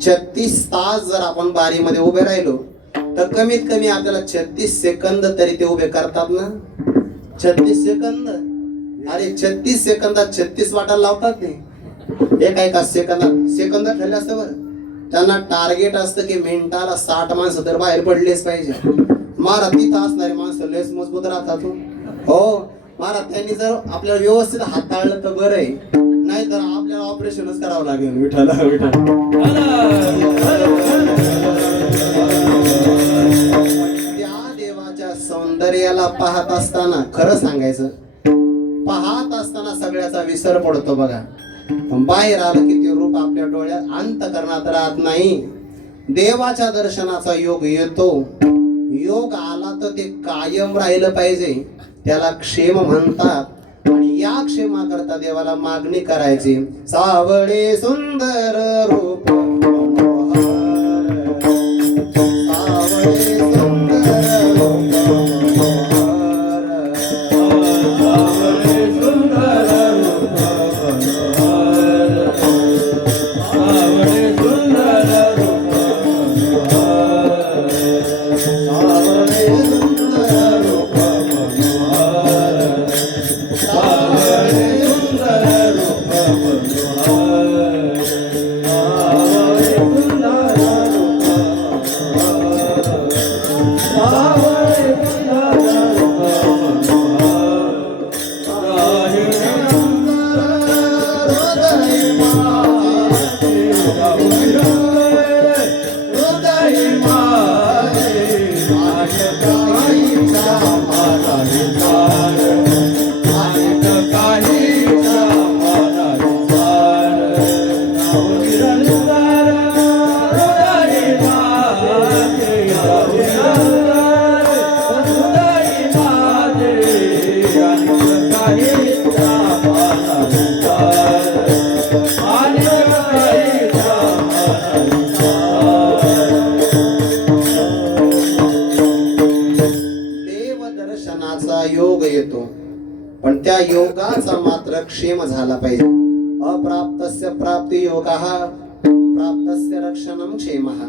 36 तास जर आपण बारीमध्ये उभे राहिलो तर कमीत कमी आपल्याला 36 सेकंद तरी ते उभे करतात ना. 36 सेकंद. अरे 36 सेकंदात 36 वाटायला लावतात ते. एका सेकंद ठरले असतं बरं. त्यांना टार्गेट असतं की मिनिटाला 60 माणसं तर बाहेर पडलेच पाहिजे. महाराज तिथं असणारे माणसं लेस मजबूत राहतात. हो महाराज, त्यांनी जर आपल्याला व्यवस्थित हाताळलं तर बरं आहे, नाही तर आपल्याला ऑपरेशनच करावं लागेल. विठाला त्या देवाच्या सौंदर्याला पाहत असताना, खरं सांगायचं, पाहत असताना सगळ्याचा विसर पडतो बघा. बाहेर आलं की ते रूप आपल्या डोळ्यात अंतकरणात राहत नाही. देवाच्या दर्शनाचा योग येतो. योग आला तर ते कायम राहिलं पाहिजे. त्याला क्षेम म्हणतात. आणि या क्षेमाकरता देवाला मागणी करायची. सावळे सुंदर रूप मनोहर, सावळे सुंदर रूप मनोहर, सावळे सुंदर रूप मनोहर, सावळे सुंदर रूप मनोहर, सावळे सुंदर रूप मनोहर, सावळे सुंदर रूप मनोहर, सावळे सुंदर रूप मनोहर, सावळे सुंदर रूप मनोहर, राही सुंदर हृदय माझे, हृदय माझे, माझ्या काहीचा माझा विचार, माझ्या काहीचा माझा विचार, निरंतर हृदय माझे, निरंतर हृदय माझे, माझ्या काहीचा माझा विचार, माझ्या काहीचा माझा विचार. देव दर्शनाचा योग येतो पण त्या योगाचा मात्र क्षेम झाला पाहिजे. अप्राप्तस्य प्राप्ती योगः, प्राप्तस्य रक्षणं क्षेमः.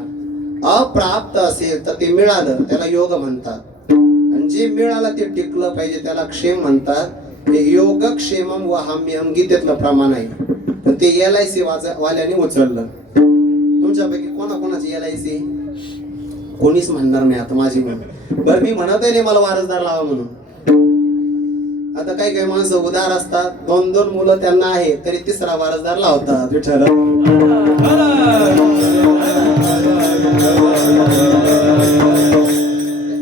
अप्राप्त असेल तर ते मिळालं त्याला योग म्हणतात. आणि जे मिळालं ते टिकलं पाहिजे त्याला क्षेम म्हणतात. हे योगक्षेमम वहाम्यहं गीतेतलं प्रमाण आहे. पण ते LIC वाल्यांनी उचललं. तुमच्यापैकी कोणाकोणाची LIC? कोणीच म्हणणार नाही आता माझी म्हणून. बरं मी म्हणतही नाही मला वारसदार लावा म्हणून. आता काही काही माणसं उदार असतात, 2-2 मुलं त्यांना आहे तरी तिसरा वारसदार लावतात. विठ्ठल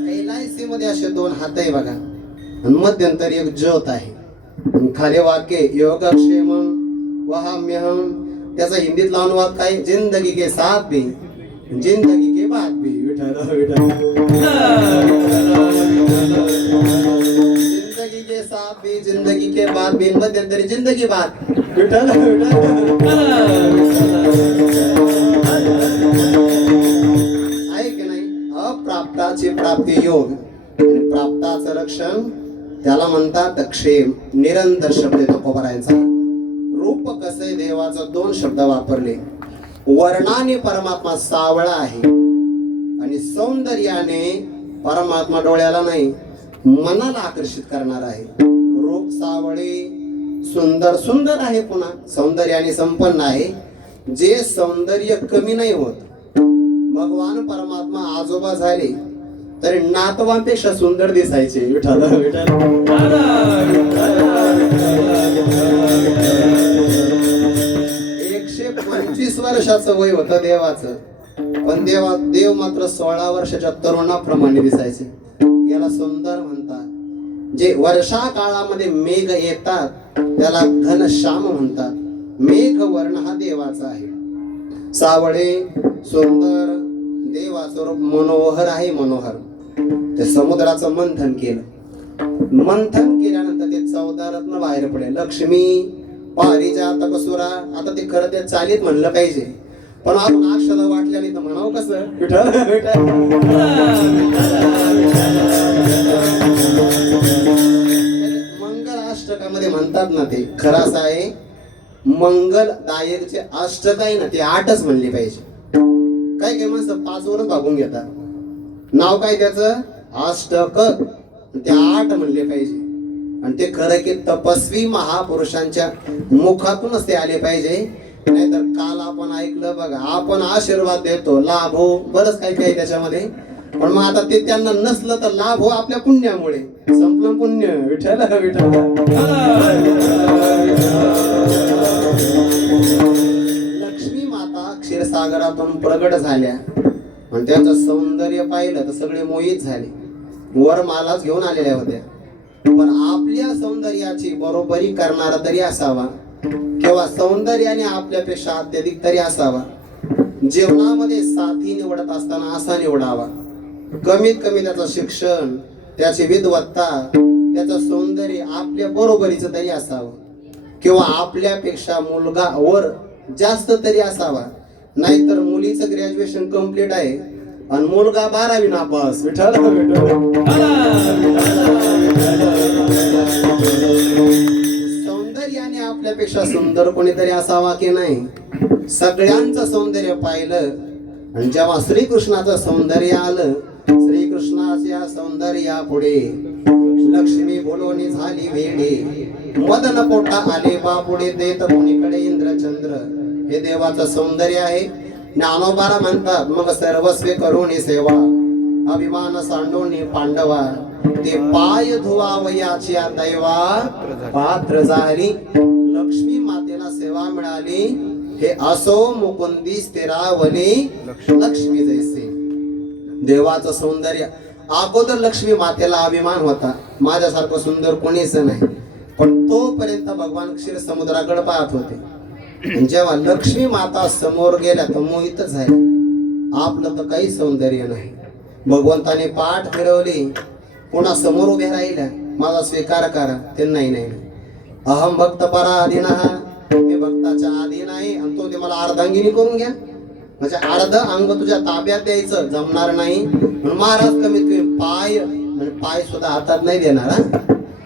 कैलासी मध्ये असे 2 हात आहे बघा, आणि मध्यंतरी एक ज्योत आहे. आणि खाली वाक्य योगक्षेम वहाम्यहम. त्याचा हिंदीतला अनुवाद काय? जिंदगी के साथ भी जिंदगी के बाद भी. विठ्ठल विठ्ठल जिंदगी के साथ भी जिंदगी के बाद भी, मध्यंतरी जिंदगी बाद. विठ्ठल आहे की नाही? अप्राप्ताची प्राप्ती योग आणि प्राप्ताचं रक्षण त्याला म्हणतात क्षेम. निरंतर शब्द येतो कोपरायांचा. रूप कसे देवाचं 2 शब्द वापरले. वर्णाने परमात्मा सावळा आहे आणि सौंदर्याने परमात्मा डोळ्याला नाही मनाला आकर्षित करणार आहे. रूप सावळे सुंदर सुंदर आहे, पुन्हा सौंदर्याने संपन्न आहे. जे सौंदर्य कमी नाही होत. भगवान परमात्मा आजोबा झाले तरी नातवांपेक्षा सुंदर दिसायचे. विठ्ठल विठ्ठल 125 वर्षाचं वय होतं देवाचं, पण देव मात्र 16 वर्षाच्या तरुणाप्रमाणे दिसायचे. याला सुंदर म्हणतात. जे वर्षा काळामध्ये मेघ येतात त्याला घनश्याम म्हणतात. मेघ वर्ण हा देवाचा आहे. सावळे सुंदर देवाचं रूप मनोहर आहे. मनोहर ते समुद्राचं मंथन केलं. मंथन केल्यानंतर ते 14 रत्न बाहेर पडले. लक्ष्मी पारिजात कसुरा. आता ते खरं ते चालीत म्हणलं पाहिजे, पण आपण अक्षर वाटल्या नाही तर म्हणावं कसं? विठ्ठल विठ्ठल मंगल अष्टकामध्ये म्हणतात ना, ते खरं असं आहे. मंगलदायकचे अष्टक आहे ना, ते 8च म्हणले पाहिजे. काय काय माणसं 5 वरच भागून घेतात. नाव काय त्याचं? अष्टक. ते 8 म्हणले पाहिजे. आणि ते खरं की तपस्वी महापुरुषांच्या मुखातूनच ते आले पाहिजे. नाहीतर काल आपण ऐकलं बघा, आपण आशीर्वाद देतो, लाभ हो, बरंच काही काही त्याच्यामध्ये. पण मग आता ते त्यांना नसलं तर लाभ हो आपल्या पुण्यामुळे. संपलं पुण्य. विठ्ठल विठ्ठल लक्ष्मी माता क्षीरसागरातून प्रगट झाल्या आणि त्यांचं सौंदर्य पाहिलं तर सगळे मोहित झाले. वरमालाच घेऊन आलेल्या होत्या. पण आपल्या सौंदर्याची बरोबरी करणारा तरी असावा, किंवा सौंदर्याने आपल्यापेक्षा अत्यधिक तरी असावा. जीवनामध्ये साथी निवडत असताना असा निवडावा. कमीत कमी त्याचं शिक्षण, त्याची विद्वत्ता, त्याचं सौंदर्य आपल्या बरोबरीचं तरी असावं, किंवा आपल्यापेक्षा मुलगा वर जास्त तरी असावा. नाहीतर मुलीचं ग्रॅज्युएशन कम्प्लीट आहे आणि मुलगा 12वी नापास. विठ्ठल सौंदर्याने आपल्यापेक्षा सुंदर कोणीतरी असावा की नाही. सगळ्यांचं सौंदर्य पाहिलं आणि जेव्हा श्रीकृष्णाचं सौंदर्य आलं, श्रीकृष्णाच्या सौंदर्या पुढे लक्ष्मी बोलवणी झाली वेडे. मदन पोटा आले बापुढे देत कोणीकडे इंद्रचंद्र. हे देवाचं सौंदर्य आहे. ज्ञानोबारा म्हणतात, मग सर्वस्वे करुणी सेवा अभिमान सांडोनी पांडवा. ते पाय धुवावयाची दैवा पात्र झाली. लक्ष्मी मातेला सेवा मिळाली. हे असो मुकुंदी स्थिरावली लक्ष्मी जैसे. देवाचं सौंदर्य. अगोदर लक्ष्मी मातेला अभिमान होता, माझ्यासारखं सुंदर कोणीच नाही. पण तोपर्यंत भगवान क्षीर समुद्राकडे पाहत होते. जेव्हा लक्ष्मी माता समोर गेल्या तर मोहितच झाले. आपलं तर काही सौंदर्य नाही. भगवंताने पाठ फिरवली, पुन्हा समोर उभ्या राहिल्या, माझा स्वीकार करा. ते नाही नाही, अहम भक्त पराधीन. मी भक्ताच्या अधीन आहे आणि तो ते मला अर्धांगिनी करून घ्या. म्हणजे अर्ध अंग तुझ्या ताब्यात द्यायचं जमणार नाही. महाराज कमीत कमी पाय, म्हणजे पाय सुद्धा हातात नाही देणार.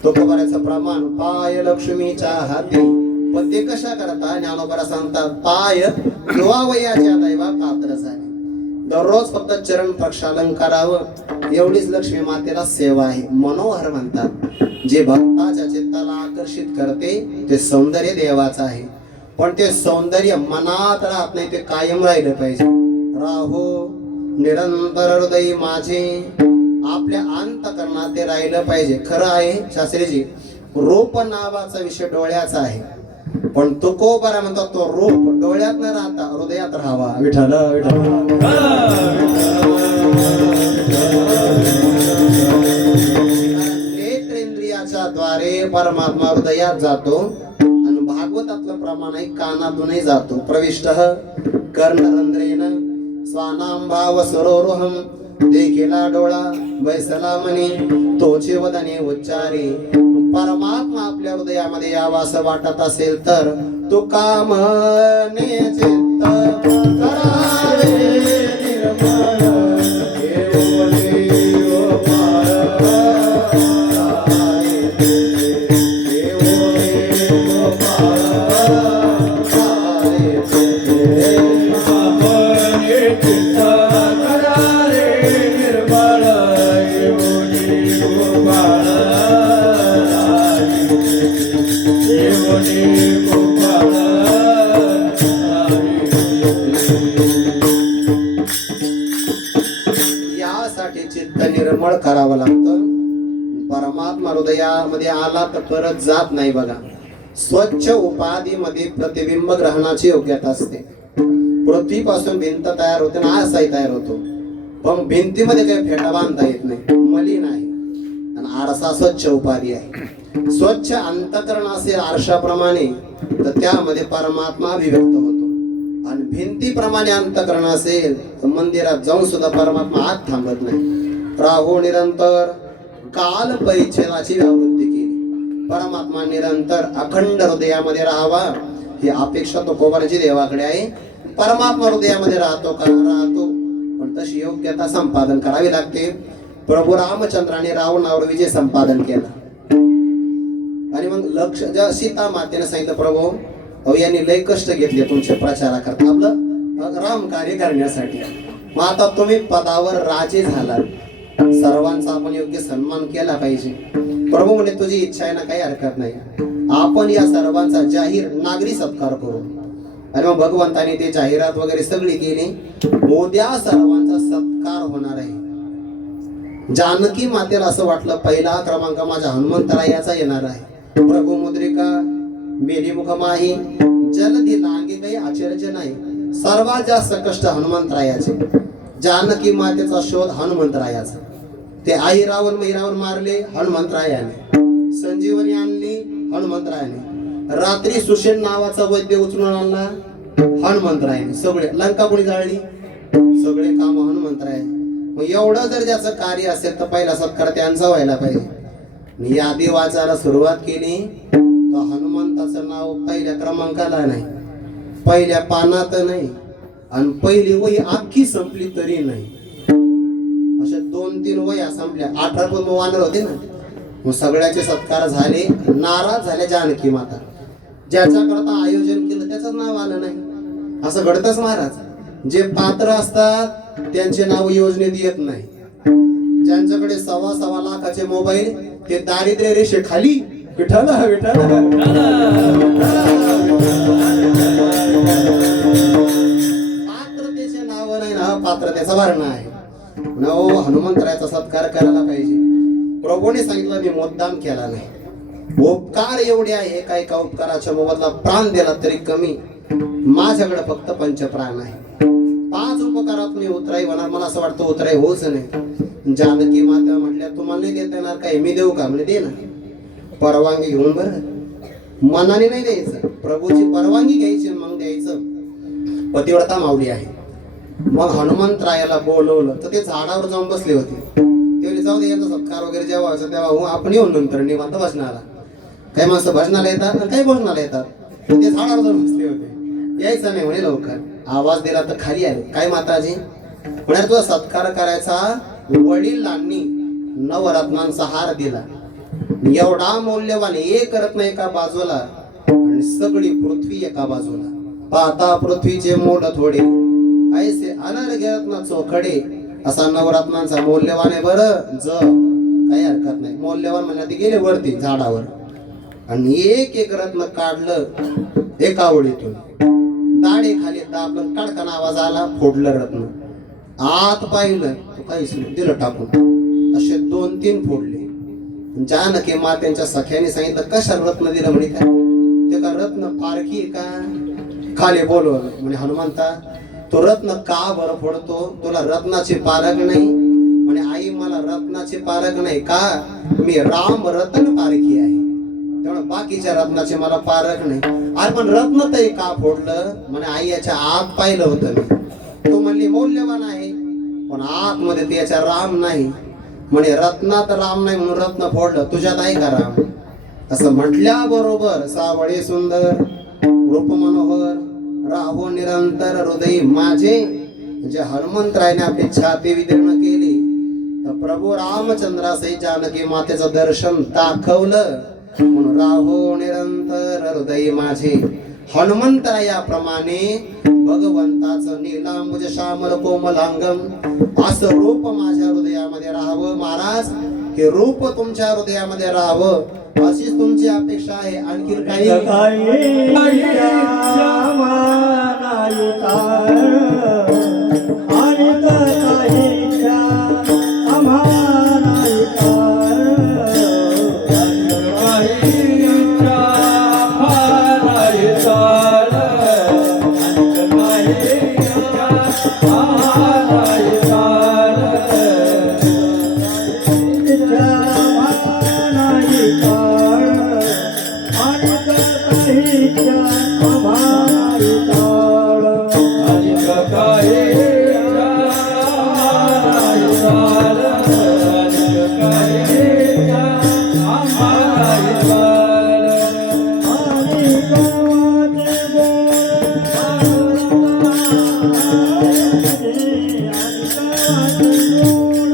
तो करायचं प्रमाण पाय लक्ष्मीच्या हाती. पण ते कशा करता? ज्ञानोबा सांगतात, पाय धुवावयाच्या दैवा पात्र झाले. दररोज फक्त चरण प्रक्षालन करावं, एवढीच लक्ष्मी मातेला सेवा आहे. मनोहर म्हणतात, जे भक्ताच्या चित्ताला आकर्षित करते ते सौंदर्य देवाचं आहे. पण ते सौंदर्य मनात राहत नाही, ते कायम राहिलं पाहिजे. राहो निरंतर हृदय माझे. आपल्या अंतकरणात ते राहिलं पाहिजे. खरं आहे शास्त्रीजी, रूप नावाचा विषय डोळ्याचा आहे, पण तुकोबारा म्हणतात तो रूप डोळ्यात न राहता हृदयात राहावा. विठ्ठल विठ्ठल. नेत्रेंद्रियाच्या द्वारे परमात्मा हृदयात जातो आणि भागवतातलं प्रमाण आहे कानातूनही जातो. प्रविष्ट कर्णरंध्रेन स्वानाम भाव सरोरोहम. देखिला डोळा बैसला मनी तोचे वदने उच्चारे. परमात्मा आपल्या हृदयामध्ये यावा असं वाटत असेल तर तुका म्हणे चित्त करावे निर्मळ. केवली गोपाळ राये केवली गोपाळ राये. म्हणे चित्त करारे निर्मळ. केवली गोपाळ राये केवली गोपाळ राये. यासाठी चित्त निर्मळ करावं लागतं. परमात्मा हृदयामध्ये आला तर परत जात नाही बघा. स्वच्छ उपाधीमध्ये प्रतिबिंब ग्रहणाची योग्यता असते. पृथ्वीपासून भिंत तयार होते ना आरसाही तयार होतो, पण भिंतीमध्ये काही फेटा बांधता येत नाही, मलिन आहे. आणि आरसा स्वच्छ उपाधी आहे. स्वच्छ अंतकरण असेल आरशाप्रमाणे तर त्यामध्ये परमात्मा अभिव्यक्त होतो. आणि भिंतीप्रमाणे अंतकरण असेल तर मंदिरात जाऊन सुद्धा परमात्मा आत थांबत नाही. राहो निरंतर काल परिच्छेदाची व्यावृत्ती केली. परमात्मा निरंतर अखंड हृदयामध्ये राहावा ही अपेक्षा तो कोबाराची देवाकडे आहे. परमात्मा हृदयामध्ये राहतो का? राहतो, पण तशी योग्यता संपादन करावी लागते. प्रभू रामचंद्राने रावणावर विजय संपादन केला आणि मग लक्ष सीता मातेने सांगितलं, प्रभू अहो यांनी लय कष्ट घेतले तुमच्या प्रचाराकरता, आपलं राम कार्य करण्यासाठी. मग आता तुम्ही पदावर राजे झालात, सर्वांचा आपण योग्य सन्मान केला पाहिजे. प्रभू म्हणे तुझी इच्छा आहे ना, काही हरकत नाही, आपण या सर्वांचा जाहीर नागरी सत्कार करू. आणि मग भगवंताने ते जाहिरात वगैरे सगळी केली. उद्या सर्वांचा सत्कार होणार आहे. जानकी मातेला असं वाटलं पहिला क्रमांक माझ्या हनुमंतरायाचा येणार आहे. प्रभू मुद्रिका मेली मुखमाही जलदी लांगे काही आश्चर्य नाही. सर्वात जास्त कष्ट हनुमंतरायाचे. जानकी मातेचा शोध हनुमंतरायाचा. ते आई रावण महिरावण मारले हनुमंतरायाने, संजीवनी आणली हनुमंतरायाने, रात्री सुषेण नावाचा वैद्य उचलून आणला हनुमंतरायाने, सगळे लंका कोणी जाळली, सगळे काम हनुमंतराय. मग एवढं जर ज्याचं कार्य असेल तर पहिला सत्कार त्यांचा व्हायला पाहिजे. यादी वाचायला सुरुवात केली तर हनुमंताचं नाव पहिल्या क्रमांकाला नाही, पहिल्या पानात नाही, आणि पहिली वही अख्खी संपली तरी नाही. अशा 2-3 वया संपल्या. 18 पण वानर होते ना. मग सगळ्याचे सत्कार झाले. नाराज झाले जानकी माता. ज्याच्या करता आयोजन केलं त्याचं नाव आलं नाही. असं घडतच महाराज. जे पात्र असतात त्यांचे नाव योजनेत येत नाही. ज्यांच्याकडे 1.25 लाखाचे मोबाईल ते दारिद्र्य रेषे खाली. विठ्ठल विठ्ठल. पात्रतेचे नाव नाही ना, पात्रतेचा वर्ण आहे. हनुमंतरायाचा सत्कार करायला पाहिजे. प्रभूने सांगितलं मी मुद्दाम केला नाही. उपकार एवढे आहे, एका उपकाराच्या मोबदला प्राण दिला तरी कमी. माझ्याकडे फक्त पंचप्राण आहे. 5 उपकारात मी उतराई होणार. मला असं वाटतं उतराई होच नाही. जानकी माता म्हटल्या तुम्हाला नाही देता येणार काय, मी देऊ का? म्हणजे दे ना. परवानगी घेऊन बरं, मनाने नाही द्यायचं. प्रभूची परवानगी घ्यायची मग द्यायचं. पतिव्रता माऊली आहे. मग हनुमंतरायाला बोलवलं तर ते झाडावर जाऊन बसले होते. ते जाऊ दे याचा सत्कार वगैरे जेव्हा व्हायचं तेव्हा आपण येऊन नंतर निवांत भजनाला. काही माणसं भजनाला येतात आणि काही भजनाला येतात. ते झाडावर जाऊन बसले होते. यायचं नाही म्हणे लवकर. आवाज दिला तर खाली आले. काय माताजी पुण्यात तुझा सत्कार करायचा. वडिलांनी नवरत्नांचा हार दिला. एवढा मौल्यवान एक रत्न एका बाजूला आणि सगळी पृथ्वी एका बाजूला. पाहता पृथ्वीचे मोड थोडे ऐसे अनर्घ्य रत्न चोखडे. असा नवरत्नांचा मौल्यवान आहे बरं. काही हरकत नाही. मौल्यवान म्हणजे ते गेले वरती झाडावर आणि एक एक रत्न काढलं एका ओळीतून. दाढे खाली दाबलं, कडकन आवाज आला, फोडलं रत्न. आत पाहिलं तो काहीच नाही, दिलं टाकून. असे 2-3 फोडले. जानकी मातेच्या सख्याने सांगितलं कशा रत्न दिलं म्हणे. काय ते का रत्न पारखी आहे का? खाली बोलवलं म्हणे हनुमंता तो रत्न का बरं फोडतो? तुला रत्नाची पारख नाही म्हणे. आई मला रत्नाची पारख नाही का? मी राम रत्न पारखी आहे, त्यामुळे बाकीच्या रत्नाचे मला पारख नाही. अरे पण रत्न तरी का फोडलं म्हणे. आई याच्या आत पाहिलं होतं मी. तो म्हणली मौल्यवान आहे पण आतमध्ये त्याच्या राम नाही म्हणे. रत्नात राम नाही म्हणून रत्न फोडलं, तुझ्यात आहे का राम? असं म्हटल्याबरोबर सावळे सुंदर रूप मनोहर राहो निरंतर हृदय माझे. म्हणजे हनुमंतरायने आपली छाती विदीर्ण केली तर प्रभू रामचंद्रासही जानकी मातेचं दर्शन दाखवलं म्हणून राहो निरंतर हृदय माझे. हनुमंतरायाप्रमाणे भगवंताचं नीलांबुज श्यामल कोमलांगम असं रूप माझ्या हृदयामध्ये राहावं. महाराज हे रूप तुमच्या हृदयामध्ये राहावं अशीच तुमची अपेक्षा आहे. आणखी काही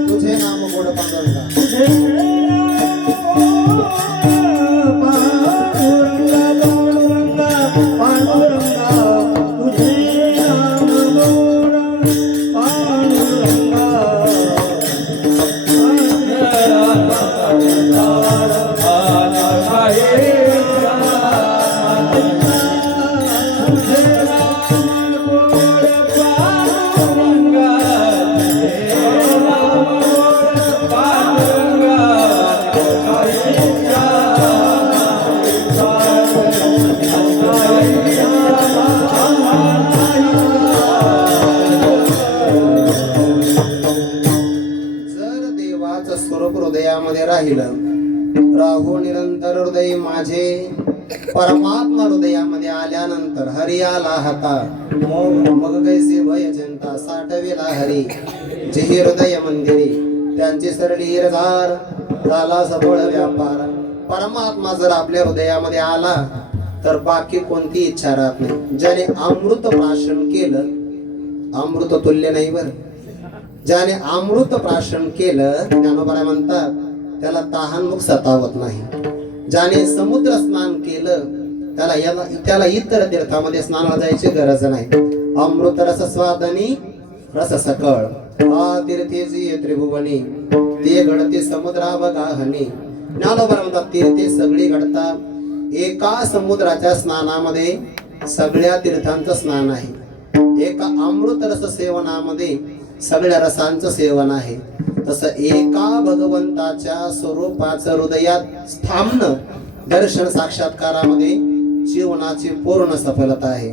तुझे नाम गोड पांडुरंगा. स्वरूप हृदयामध्ये राहिलं. राहो निरंतर हृदय माझे. परमात्मा हृदयामध्ये आल्यानंतर हरी आला हाता मग कैसे भय चिंता साठविला हरी. जे हृदय मंदिरी त्यांची सरली रजार झाला सफळ व्यापार. परमात्मा जर आपल्या हृदयामध्ये आला तर बाकी कोणती इच्छा राहत नाही. ज्याने अमृत प्राशन केलं, अमृत तुल्य नाही बर, ज्याने अमृत प्राशन केलं ज्ञानोबा म्हणतात त्याला तहानभूक सतावत नाही. ज्याने समुद्र स्नान केलं त्याला इतर तीर्थामध्ये स्नानाला जायची गरज नाही. अमृत रस स्वादनी रस सकळ हा तीर्थेची त्रिभुवनी ते घडते समुद्रा बघाहनी. ज्ञानोबा म्हणतात तीर्थे सगळी घडतात. एका समुद्राच्या स्नानामध्ये सगळ्या तीर्थांचं स्नान आहे. एका अमृत रस सेवनामध्ये सगळ्या रसांचं सेवन आहे. तसं एका भगवंताच्या स्वरूपाचं हृदयात स्थापन दर्शन साक्षात्कारामध्ये जीवनाची पूर्ण सफलता आहे.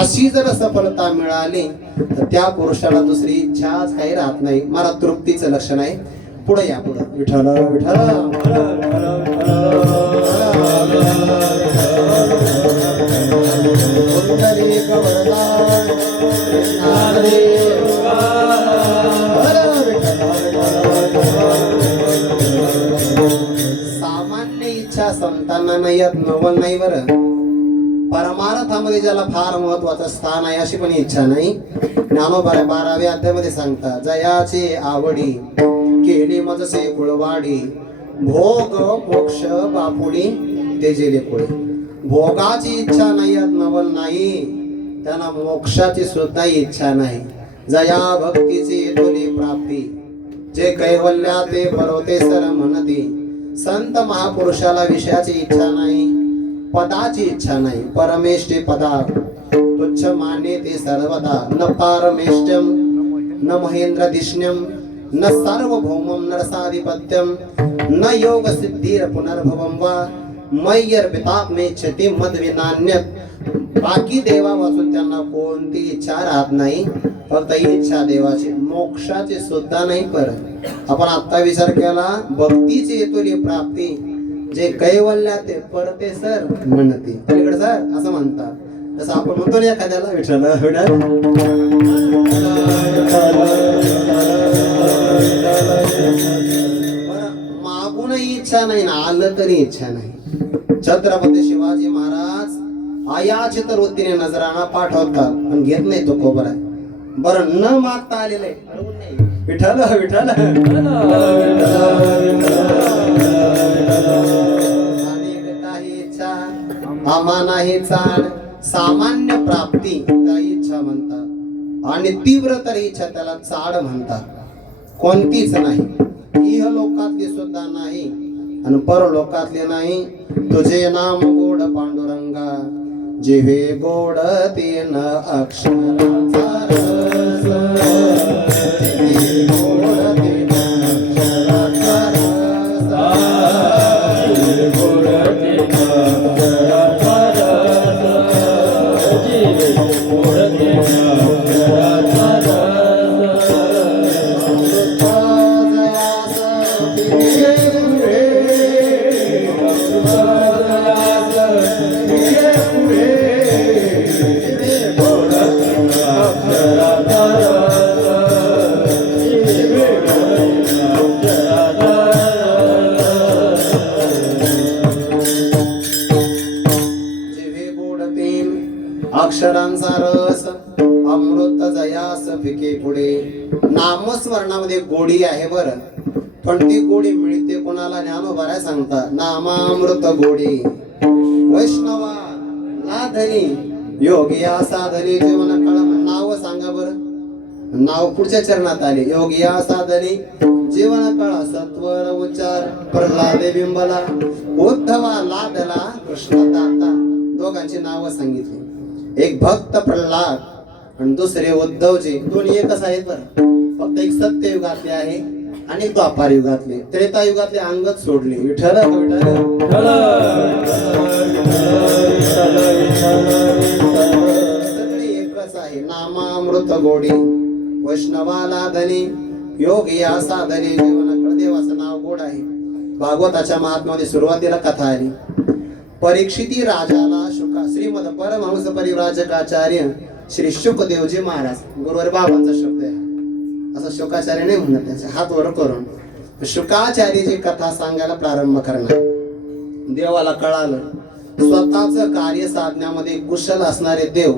अशी जर सफलता मिळाली तर त्या पुरुषाला दुसरी इच्छाच काही राहत नाही. मला तृप्तीचं लक्षण आहे. पुढे या पुढे विठ्ठल सामान्य इच्छा संतांना नाही येत नवल नाही बरं. परमार्थामध्ये ज्याला फार महत्वाचं स्थान आहे अशी पण इच्छा नाही. ज्ञानोबा 12व्या अध्यायामध्ये सांगतात जयाचे आवडी केली मजसे कुळवाडी भोग मोक्ष बापुडी तेजेले कुळे. भोगाची इच्छा नाही नवल नाही त्यांना मोक्षाची सुद्धा इच्छा नाही. जया भक्तीची तुली प्राप्ती जे कैवल्या ते परवते सर म्हणती. संत महापुरुषाला विषयाची इच्छा नाही, पदाची इच्छा नाही. परमेष्ठी पदा तुच्छ माने ते सर्वदा न पारमेष्टम न महेंद्रधिष्ण्यम न सार्वभौमं नरसाधिपत्यम न योग सिद्धीर पुनर्भवम वा मय्यर्पिताप मे छती मद्विनान्यत। बाकी देवा वाचून त्यांना कोणती इच्छा राहत नाही, फक्त इच्छा देवाची, मोक्षाची सुद्धा नाही. परत आपण आता विचार केला, भक्तीची येतोली प्राप्ती जे कैवल्या ते पडते सर म्हणते पलीकडे सर असं म्हणतात. तसं आपण म्हणतो ना एखाद्याला विठ्ठल मागूनही इच्छा नाही ना आलं तरी इच्छा नाही. छत्रपती शिवाजी महाराज अयाचित वृत्तीने नजराणा पाठवतात पण घेत नाही तो कोबरा. बरं न मागता आलेलं आहे विठ्ठल विठ्ठल काही इच्छा आम्हा नाही चाड सामान्य प्राप्ती त्या इच्छा म्हणतात आणि तीव्र तरी इच्छा त्याला चाड म्हणतात. कोणतीच नाही, इह लोकातली सुद्धा नाही आणि परलोकातली नाही. तुझे नाम गोड पांडुरंगा जिवे गोड तीन अक्षराचा रस, जिवे गोड तीन अक्षराचा रस, जिवे गोड तीन अक्षराचा रस, जिवे गोड तीन अक्षराचा रस. अक्षरांचा रस अमृत जयास फिके पुढे. नामस्मरणामध्ये गोडी आहे बरं, पण ती गोडी मिळते कोणाला? ज्ञानोबाराय सांगतात नामामृत गोडी. वैष्णवा लाधनी योगिया साधनी जीवन काळ. नाव सांगा बरं, नाव पुढच्या चरणात आले. योगिया साधनी जीवन काळ सत्वर उच्चार. प्रल्हादे बिंबला उद्धवा लादला कृष्ण दाता. दोघांची नावं सांगितली. एक भक्त प्रल्हाद आणि दुसरे उद्धवजी. दोन्ही एकच आहेत बरं, फक्त एक सत्य युगातले आहे आणि द्वापार युगातले. त्रेता युगातले अंगत सोडले. विठ्ठल सगळे एकच आहे. नामामृत गोडी वैष्णवाला धनी योगिया साधने जीवनाकडे. देवाचं नाव गोड आहे. भागवताच्या महात्म्यामध्ये सुरुवातीला कथा आली. परीक्षिती राजाला शुका श्रीमद परमहंस परिव्राजकाचार्य श्री शुकदेवजी महाराज. गुरुवार बाबांचा शब्द आहे असं शुकाचार्य नाही म्हणत, त्याचे हात वर करून शुकाचार्याची कथा सांगायला प्रारंभ करणार. देवाला कळालं स्वतःच कार्य साधण्यामध्ये कुशल असणारे देव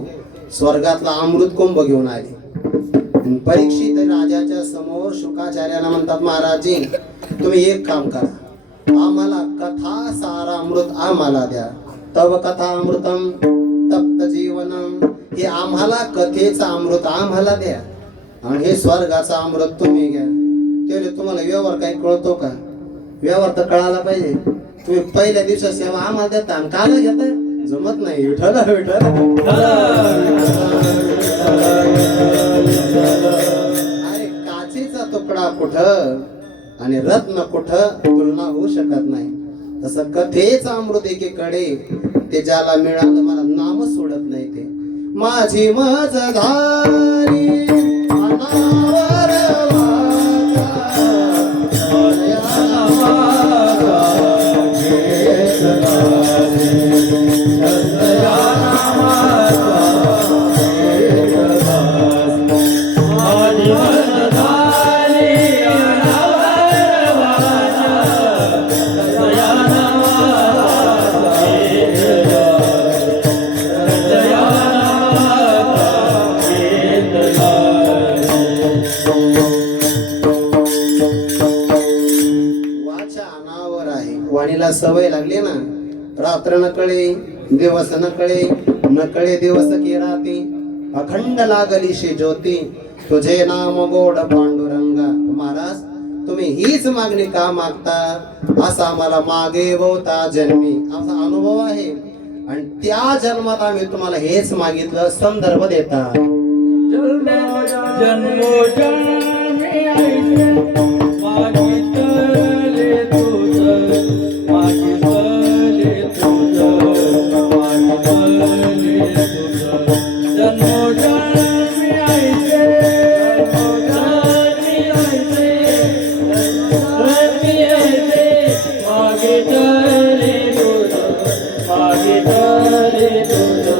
स्वर्गातला अमृत कुंभ घेऊन आले. परीक्षित राजाच्या समोर शुकाचार्याला म्हणतात, महाराजी तुम्ही एक काम करा, आम्हाला कथा सारा अमृत आम्हाला द्या. तव कथा अमृतम तप्त जीवनम. हे आम्हाला कथेचा अमृत आम्हाला द्या आणि हे स्वर्गाचा अमृत तुम्ही घ्या. ते तुम्हाला व्यवहार काही कळतो का? व्यवहार तर कळायला पाहिजे. तुम्ही पहिल्या दिवसा सेवा आम्हाला देता आणि काल घेता, जमत नाही. विठ्ठल विठ्ठल. अरे काचेचा तुकडा कुठं आणि रत्न कुठं तुलना होऊ शकत नाही. तसं कथेचा अमृत एकीकडे, ते ज्याला मिळालं मला नाम सोडत नाही. ते माझी मज झाली अनावर वाणीला सवय लागली ना. रात्र न कळे दिवस न कळे, न कळे दिवस की राती. अखंड लागली शे ज्योती, तुझे नाम गोड पांडुरंगा. महाराज तुम्ही हीच मागणी का मागता? असा मला मागे बहुता जन्मी असा अनुभव आहे आणि त्या जन्मात आम्ही तुम्हाला हेच मागितलं. संदर्भ देता जन्मोजन्मी ऐसे मागितले तुझं मागितले तुझं मागितले तुझं जन्मोजन्मी ऐसे जन्मोजन्मी ऐसे जन्मोजन्मी ऐसे मागितले तुझं मागितले तुझं मागितले तुझं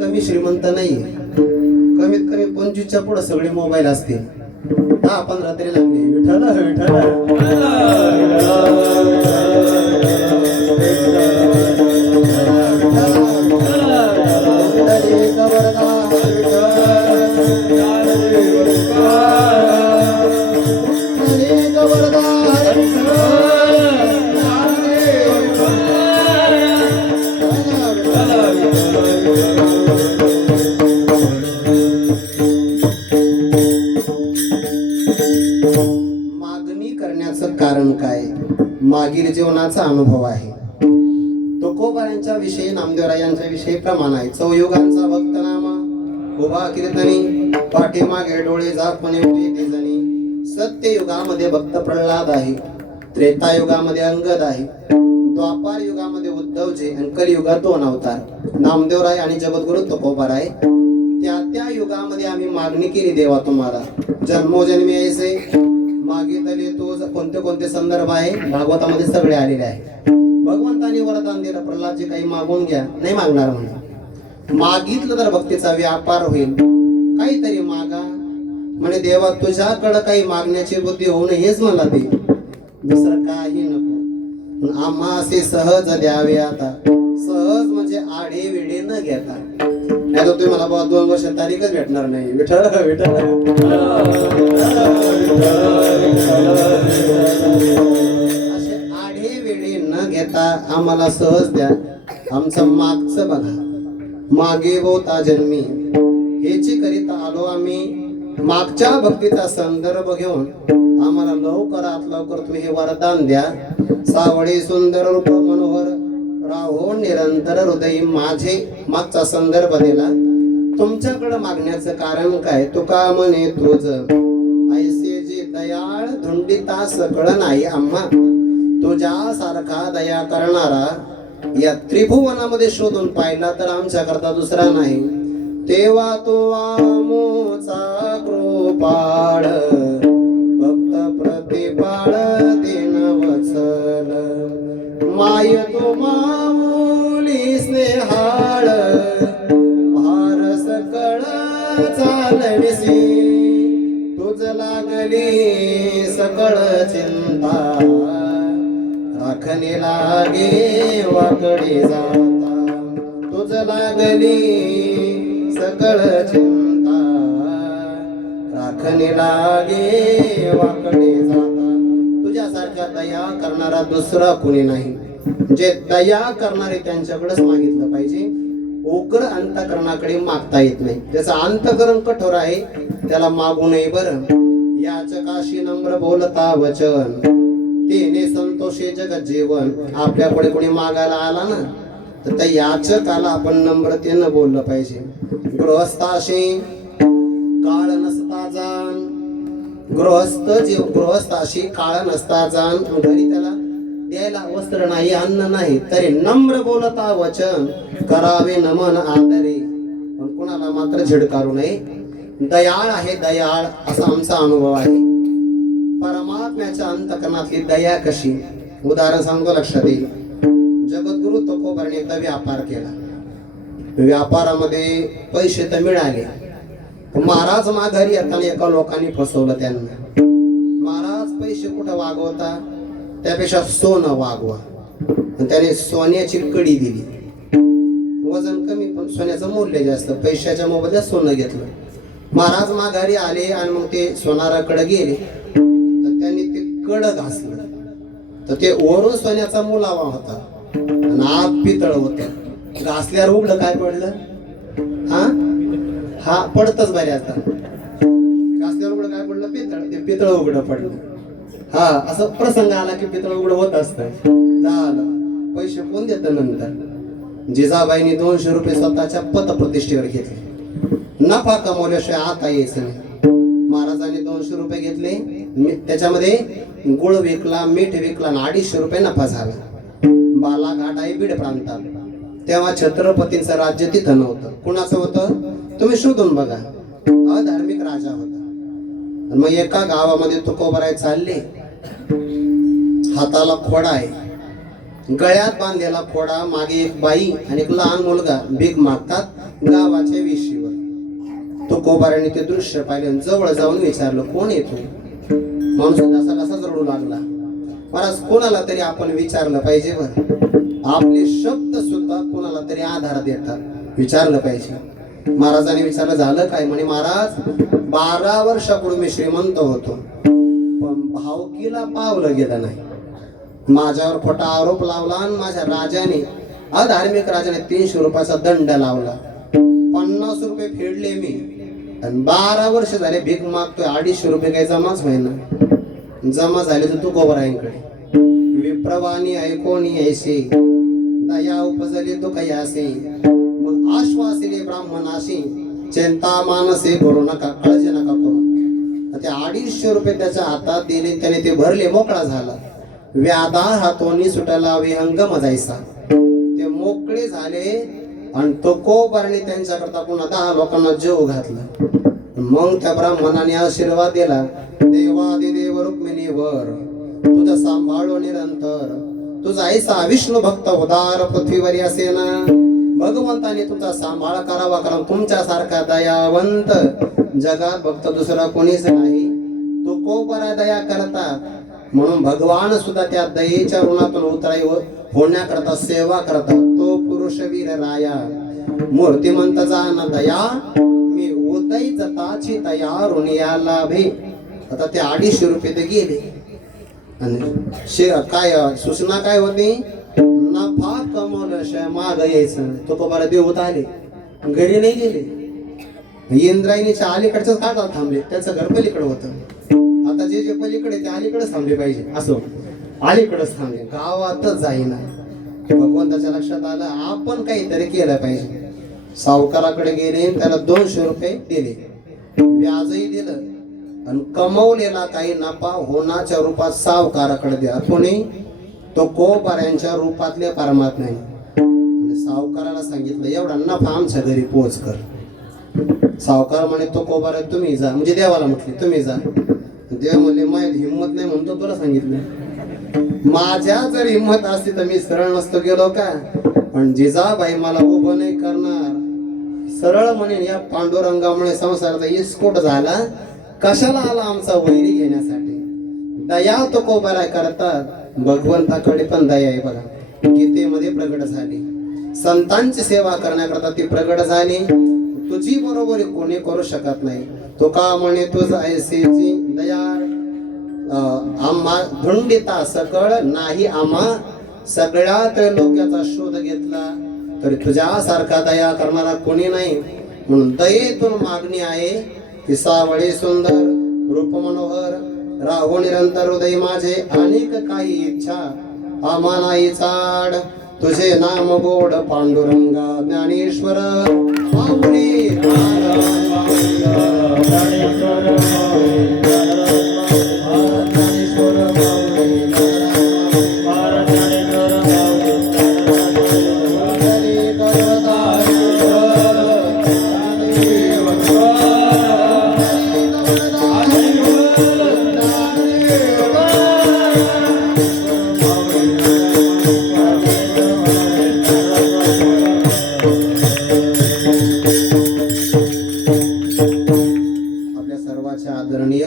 कमी श्रीमंत नाही, कमीत कमी 25च्या पुढे सगळे मोबाईल असतील, 10-15 तरी लागले. विठ्ठल मागणी करण्याचं कारण काय? मागील जीवनाचा अनुभव आहे. तुकोबारांच्या विषयी, नामदेवरायांच्या विषयी प्रमाण आहे. चौयुगांचा भक्तनामा उभा कीर्तनी, पाठीमागे डोळे झाकणे उठे जणी. सत्ययुगामध्ये भक्त प्रल्हाद आहे, त्रेतायुगामध्ये अंगद आहे, द्वापार युगामध्ये उद्धवजी आणि कलियुगात 2 अवतार नामदेवराय आणि जगद्गुरु तुकोबाराय. त्या युगामध्ये आम्ही मागणी केली देवा तुम्हाला जन्मोजन्मी यायचे मागितले तो कोणते कोणते संदर्भ आहे भागवतामध्ये सगळे आलेले आहे. भगवंताने वरदान दिलं प्रल्हादजी काही मागून घ्या, नाही मागणार म्हणून. मागितलं तर भक्तीचा व्यापार होईल. काहीतरी मागा म्हणे देवा तुझ्याकडं काही मागण्याची बुद्धी होऊ नये हेच मला दे, दुसरं काही नको. आम्हासे सहज द्यावे आता, सहज म्हणजे आढे वेढे न घेता. नाही तर तुम्ही मला बाबा 2 वर्ष तारीखच भेटणार नाही. विठ्ठल विठ्ठल असे आढे वेढे न घेता आम्हाला सहज द्या. आमचं मागचं बघा, मागे बोता जन्मी हेची करीता आलो आम्ही. मागच्या भक्तीचा संदर्भ घेऊन आम्हाला लवकरात लवकर तुम्ही हे वरदान द्या. सावळे सुंदर रूप मनोहर राहो निरंतर हृदय माझे. मागचा संदर्भ दिला. तुमच्याकडे मागण्याचं कारण काय? तुका म्हणे तुझ ऐसे जे दयाळ धुंडिता सकळ नाही आम्हा. तुझ्यासारखा दया करणारा या त्रिभुवनामध्ये शोधून पाहिला तर आमच्या करता दुसरा नाही. तेव्हा तो आमोचा कृपाळ भक्त प्रतिपाळ दिन वचल. माय तो माऊली स्नेहाळ भार सकळ चालविसी. तुझ लागली सकळ चिंता राखणे लागे वाकडी जाता. तुझ लागली सकळ चिंता राखणे लागे वाकडी जाता. तुझ्यासारखा दया करणारा दुसरा कुणी नाही. जे दया करणारे त्यांच्याकडेच मागितलं पाहिजे. उग्र अंतकरणाकडे मागता येत नाही. ज्याचं अंतकरण कठोर आहे त्याला मागू नये बरं. याचकाशी नम्र बोलता वचन तेने संतोषे जगत जीवन. आपल्याकडे कोणी मागायला आला ना तर त्या याचकाला आपण नम्रतेनं बोललं पाहिजे. गृहस्थाशी काळ नसता जाण, गृहस्थाशी काळ नसता जाण. घरी त्याला द्यायला वस्त्र नाही अन्न नाही तरी नम्र बोलता वचन करावे नमन आदरे. पण कुणाला मात्र झिडकारू नये. दयाळ आहे दयाळ असा आमचा अनुभव आहे. परमात्म्याच्या अंतकरणातली दया कशी उदाहरण सांगतो लक्षात येईल. जगद्गुरु तुकोबाराने एकदा व्यापार केला. व्यापारामध्ये पैसे तर मिळाले. महाराज माघारी येताना एका लोकांनी फसवलं त्यांना. महाराज पैसे कुठं वागवता त्यापेक्षा सोनं वागवा. त्याने सोन्याची कडी दिली. वजन कमी पण सोन्याचं मूल्य जास्त. पैशाच्या मोबदल्यात सोनं घेतलं. महाराज माघारी आले आणि मग ते सोनाराकडे गेले तर त्यांनी ते कड घासलं तर ते वरून सोन्याचा मुलावा होता आणि आत पितळ होत. घासल्यावर उघडं काय पडलं? हा पडतच बऱ्याचदा. घासल्यावर उघडं काय पडलं? पितळ. ते पितळ उघडं पडलं. हा असं प्रसंग आला की पितळ उघडं होत असत. झालं. पैसे कोण देत नंतर? जिजाबाईंनी 200 रुपये स्वतःच्या पतप्रतिष्ठेवर घेतले. नफा कमवल्याशिवाय आता यायचं नाही. महाराजांनी 200 रुपये घेतले. त्याच्यामध्ये गुळ विकला, मीठ विकला आणि 250 रुपये नफा झाला. बालाघाट आहे बीड प्रांतात. तेव्हा छत्रपतींचं राज्य तिथं नव्हतं. कुणाचं होतं? तुम्ही शोधून बघा. अधार्मिक राजा होता. मग एका गावामध्ये तुकोबाराय चालले. हाताला खोडा आहे, गळ्यात बांधलेला खोडा. मागे एक बाई आणि एक लहान मुलगा भीक मागतात गावाच्या विशीवर. तुकोबाराने ते दृश्य पाहिले. जवळ जाऊन विचारलं कोण येतो? माणूस कसा कसा रडू लागला. महाराज कोणाला तरी आपण विचारलं पाहिजे बरं. आपले शब्द सुद्धा कोणाला तरी आधार देतात. विचारलं पाहिजे. महाराजांनी विचारलं झालं काय? म्हणे महाराज 12 वर्षापूर्वी मी श्रीमंत होतो पण भावकीला पावलं गेलं नाही. माझ्यावर खोटा आरोप लावला आणि माझ्या राजाने अधार्मिक राजाने 300 रुपयाचा दंड लावला. 50 रुपये फेडले मी आणि 12 वर्ष झाले भीक मागतोय. 250 रुपये काही जमाच होईना. जमा झाले तर तुकोबारायांकडे. विप्रवाणी ऐकोनी ऐसे दया उपजली तो काही असे. मग आश्वासिले ब्राह्मणाशी चिंता मानसे करू नका, काळजी नका करू. ते 250 रुपये त्याच्या हातात दिले. त्याने ते भरले, मोकळा झाला. व्याधा हातोनी सुटला विहंगम जायचा. ते मोकळे झाले आणि तो कोबारने त्यांच्याकरता पुन्हा 10 लोकांना जीव घातला. मग त्या ब्राह्मणाने आशीर्वाद दिला, देवादिदेव रुक्मिणीवर तुझं सांभाळो निरंतर. तुझा ऐसा विष्णू भक्त उदार पृथ्वीवर असेन. भगवंताने तुमचा सांभाळ करावा, कारण तुमच्यासारखा दयावंत जगात भक्त दुसरा कोणीच नाही. तो कोपरा दया करतात, म्हणून भगवान सुद्धा त्या दयेच्या ऋणातून उतराई होण्याकरता सेवा करतात. तो पुरुष वीर राया मूर्तिमंत जाण दया, मी उदय जताची तया ऋणिया लाभे. आता ते 250 रुपये ते गेले आणि काय सूचना काय होती, नफा कमवल्याशिवाय माग यायचं. तो कोबारा देवत आले, घरी नाही गेले. इंद्रायणीच्या अलीकडच्याच काढायला थांबले, त्याचं घर पलीकडे होतं. आता जे जे पलीकडे ते अलीकडेच थांबले पाहिजे, असं अलीकडेच थांबले, गावातच जाईना. भगवंताच्या लक्षात आलं आपण काहीतरी केलं पाहिजे. सावकाराकडे गेले, त्याला 200 रुपये दिले, व्याजही दिलं आणि कमवलेला काही नफा होण्याच्या रूपात सावकाराकडे द्या. कोणी? तो कोबाऱ्यांच्या रूपातले परमात्मा. सावकाराला सांगितलं एवढा नफा आमच्या घरी पोच कर. सावकार म्हणे तो कोबारा तुम्ही जा, म्हणजे देवाला म्हटले तुम्ही जा. देव म्हणले माझी हिंमत नाही म्हणतो तुला सांगितलं. माझ्या जर हिंमत असती तर मी सरळ नसतो गेलो का, पण जिजाबाई मला उभं नाही करणार. सरळ म्हणे या पांडुरंगामुळे संसाराचा इस्कोट झाला, कशाला आला आमचा वैरी घेण्यासाठी. दया तो कोबारा करतात, भगवंताकडे पण दया आहे बघा. गीतेमध्ये प्रगट झाली, संतांची सेवा करण्याकरता ती प्रगट झाली. तुझी बरोबरी कोणी करू शकत नाही. तो का म्हणे तुझ ऐसेची दया आम्हा धुंडिता सकळ नाही. आम्हा सगळ्यात लोकांचा शोध घेतला तरी तुझ्यासारखा दया करणारा कोणी नाही. म्हणून दयेतून मागणी आहे की सावळे सुंदर रूप मनोहर राहो निरंतर हृदय माझे. अनेक काही इच्छा आम्हा नाही चाड. तुझे नाम गोड पांडुरंगा ज्ञानेश्वर पाहुणे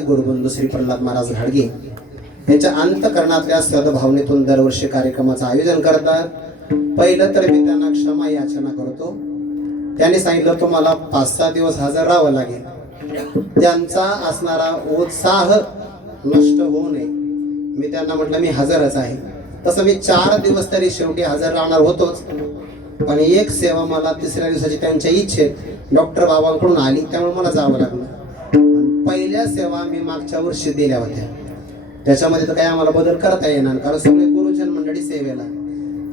गुरुबंधू श्री प्रल्हाद महाराज घाडगे यांच्या अंतकरणातल्या सद्भावनेतून दरवर्षी कार्यक्रमाचं आयोजन करतात. पहिलं तर मी त्यांना क्षमा याचना करतो. त्यांनी सांगितलं तुम्हाला 5-6 दिवस हजर राहावं लागेल. त्यांचा असणारा उत्साह नष्ट होऊ नये. मी त्यांना म्हटलं मी हजरच आहे. तसं मी 4 दिवस तरी शेवटी हजर राहणार होतोच, पण एक सेवा मला 3ऱ्या दिवसाची त्यांच्या इच्छेत डॉक्टर बाबांकडून आली, त्यामुळे मला जावं लागलं. पहिल्या सेवा मी मागच्या वर्षी दिल्या होत्या, त्याच्यामध्ये तर काही आम्हाला बदल करता येणार, कारण सगळे गुरुजन मंडळी सेवेला.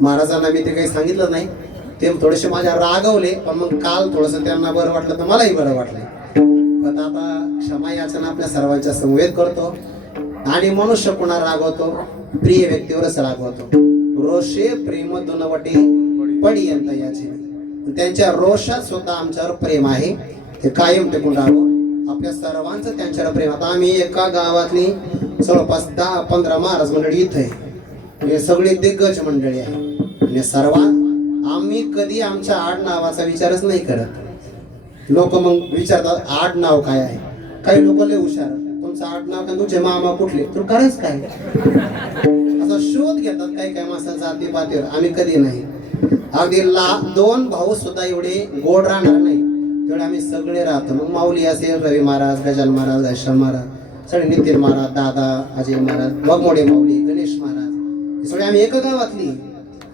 महाराजांना मी ते काही सांगितलं नाही, ते थोडेसे माझ्या रागवले, पण मग काल थोडंसं त्यांना बरं वाटलं तर मलाही बरं वाटलं. पण आता क्षमा याचना आपल्या सर्वांच्या समवेत करतो. आणि मनुष्य पुन्हा रागवतो, प्रिय व्यक्तीवरच रागवतो. रोषे प्रेम दुनवटे पडियंत याचे. त्यांच्या रोषात सुद्धा आमच्यावर प्रेम आहे, ते कायम टिकून राहावं. आपल्या सर्वांचं त्यांच्यावर प्रेम. आता आम्ही एका गावातली जवळपास 10-15 महाराज मंडळी इथं आहे, हे सगळे दिग्गज मंडळी आहे. आणि सर्वात आम्ही कधी आमच्या आडनावाचा विचारच नाही करत. लोक मग विचारतात आडनाव काय आहे. काही लोक लय हुशार, तुमचं आडनाव काय, तुमचे मामा कुठले, तू करायच काय, असा शोध घेतात काही काही माणसं जाती पातीवर. आम्ही कधी नाही. अगदी 2 भाऊ सुद्धा एवढे गोड राहणार नाही तेवढे आम्ही सगळे राहतो. मग माऊली असेल, रवी महाराज, गजाल महाराज, घनश्याम महाराज, सगळे नितीन महाराज, दादा, अजय महाराज, वाघमोडे माऊली, गणेश महाराज, हे सगळे आम्ही एका गावातली.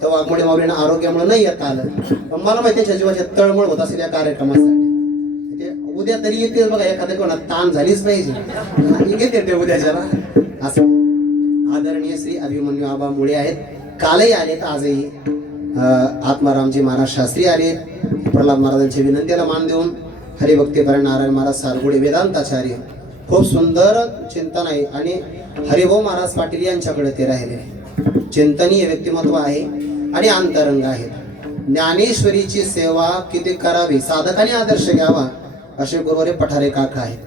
तर वाघमोडे माऊलींना आरोग्यामुळे नाही येता आलं, पण मला माहिती त्याच्या जीवाची तळमळ होत असेल या कार्यक्रमासाठी. ते उद्या तरी येतील बघा, एखाद्या कोणा ताण झालीच पाहिजे, येते ते उद्याच्याला. असं आदरणीय श्री अभिमन्यू आबा मुळे आहेत, कालही आलेत, आजही आत्मारामजी महाराज शास्त्री आलेत. प्रल्हाद महाराजांची विनंतीला मान देऊन हरिभक्तीपरायण नारायण महाराज सारगुडे वेदांताचार्य खूप सुंदर चिंतन आहे. आणि हरिभाऊ महाराज पाटील यांच्याकडे ते राहिले. चिंतनीय व्यक्तिमत्व आहे आणि अंतरंग आहेत. ज्ञानेश्वरीची सेवा किती करावी, साधकाने आदर्श घ्यावा, असे गुरुवारी पठारे काका आहेत.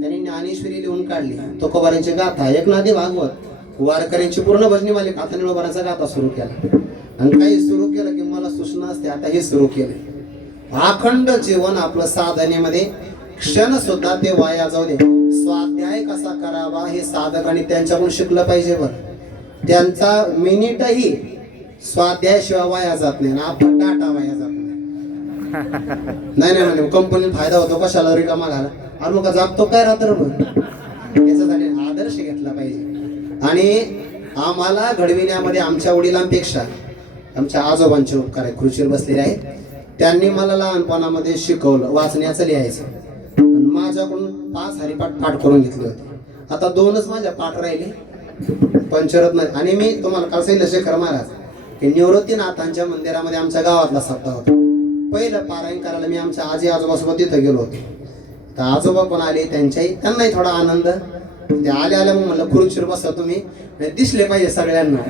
त्यांनी ज्ञानेश्वरी लिहून काढली, तुकोबारांची गाथा, एकनाथी भागवत, वारकऱ्यांची पूर्ण भजनी मालिका, आता निळोबारांचा गाथा सुरू केला. आणि काही सुरू केलं की मला सूचना असते, आता हे सुरू केले. अखंड जीवन आपलं साधनेमध्ये क्षण सुद्धा ते वाया जाऊ दे. स्वाध्याय कसा करावा हे साधकांनी त्यांच्याकडून शिकलं पाहिजे. बरं, त्यांचा मिनिटही स्वाध्यायाशिवाय वाया जात नाही, आपण डाटा वाया जात नाही. म्हणजे कंपनीला फायदा होतो, कशाला रिकामा घाला, अरे मग जागतो काय रात्रभर. याच्यासाठी आदर्श घेतला पाहिजे. आणि आम्हाला घडविण्यामध्ये आमच्या वडिलांपेक्षा आमच्या आजोबांचे उपकार आहे, खुर्चीवर बसलेले आहेत. त्यांनी मला लहानपणामध्ये शिकवलं वाचण्याचं, लिहायचं. माझ्याकडून 5 हरिपाठ पाठ करून घेतले होते. आता 2च माझ्या पाठ राहिले, पंचरत्न. आणि मी तुम्हाला काल सांगितलं, शेखर महाराज हे निवृत्तीनाथांच्या मंदिरामध्ये आमच्या गावातला सप्ताह होता. पहिलं पारायण करायला मी आमच्या आजी आजोबासोबत तिथं गेलो होतो. तर आजोबा पण आले, त्यांनाही थोडा आनंद. ते आल्या मग म्हणलं खुर्चीवर बसा तुम्ही, दिसले पाहिजे सगळ्यांना.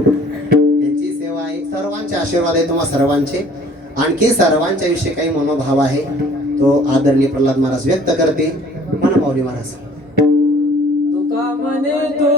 त्यांची सेवा आहे, सर्वांचे आशीर्वाद आहे तुम्हा सर्वांचे. आणखी सर्वांच्या विषयी काही मनोभाव आहे तो आदरणीय प्रल्हाद महाराज व्यक्त करते. म्हणा माऊली महाराज. तुका म्हणे तो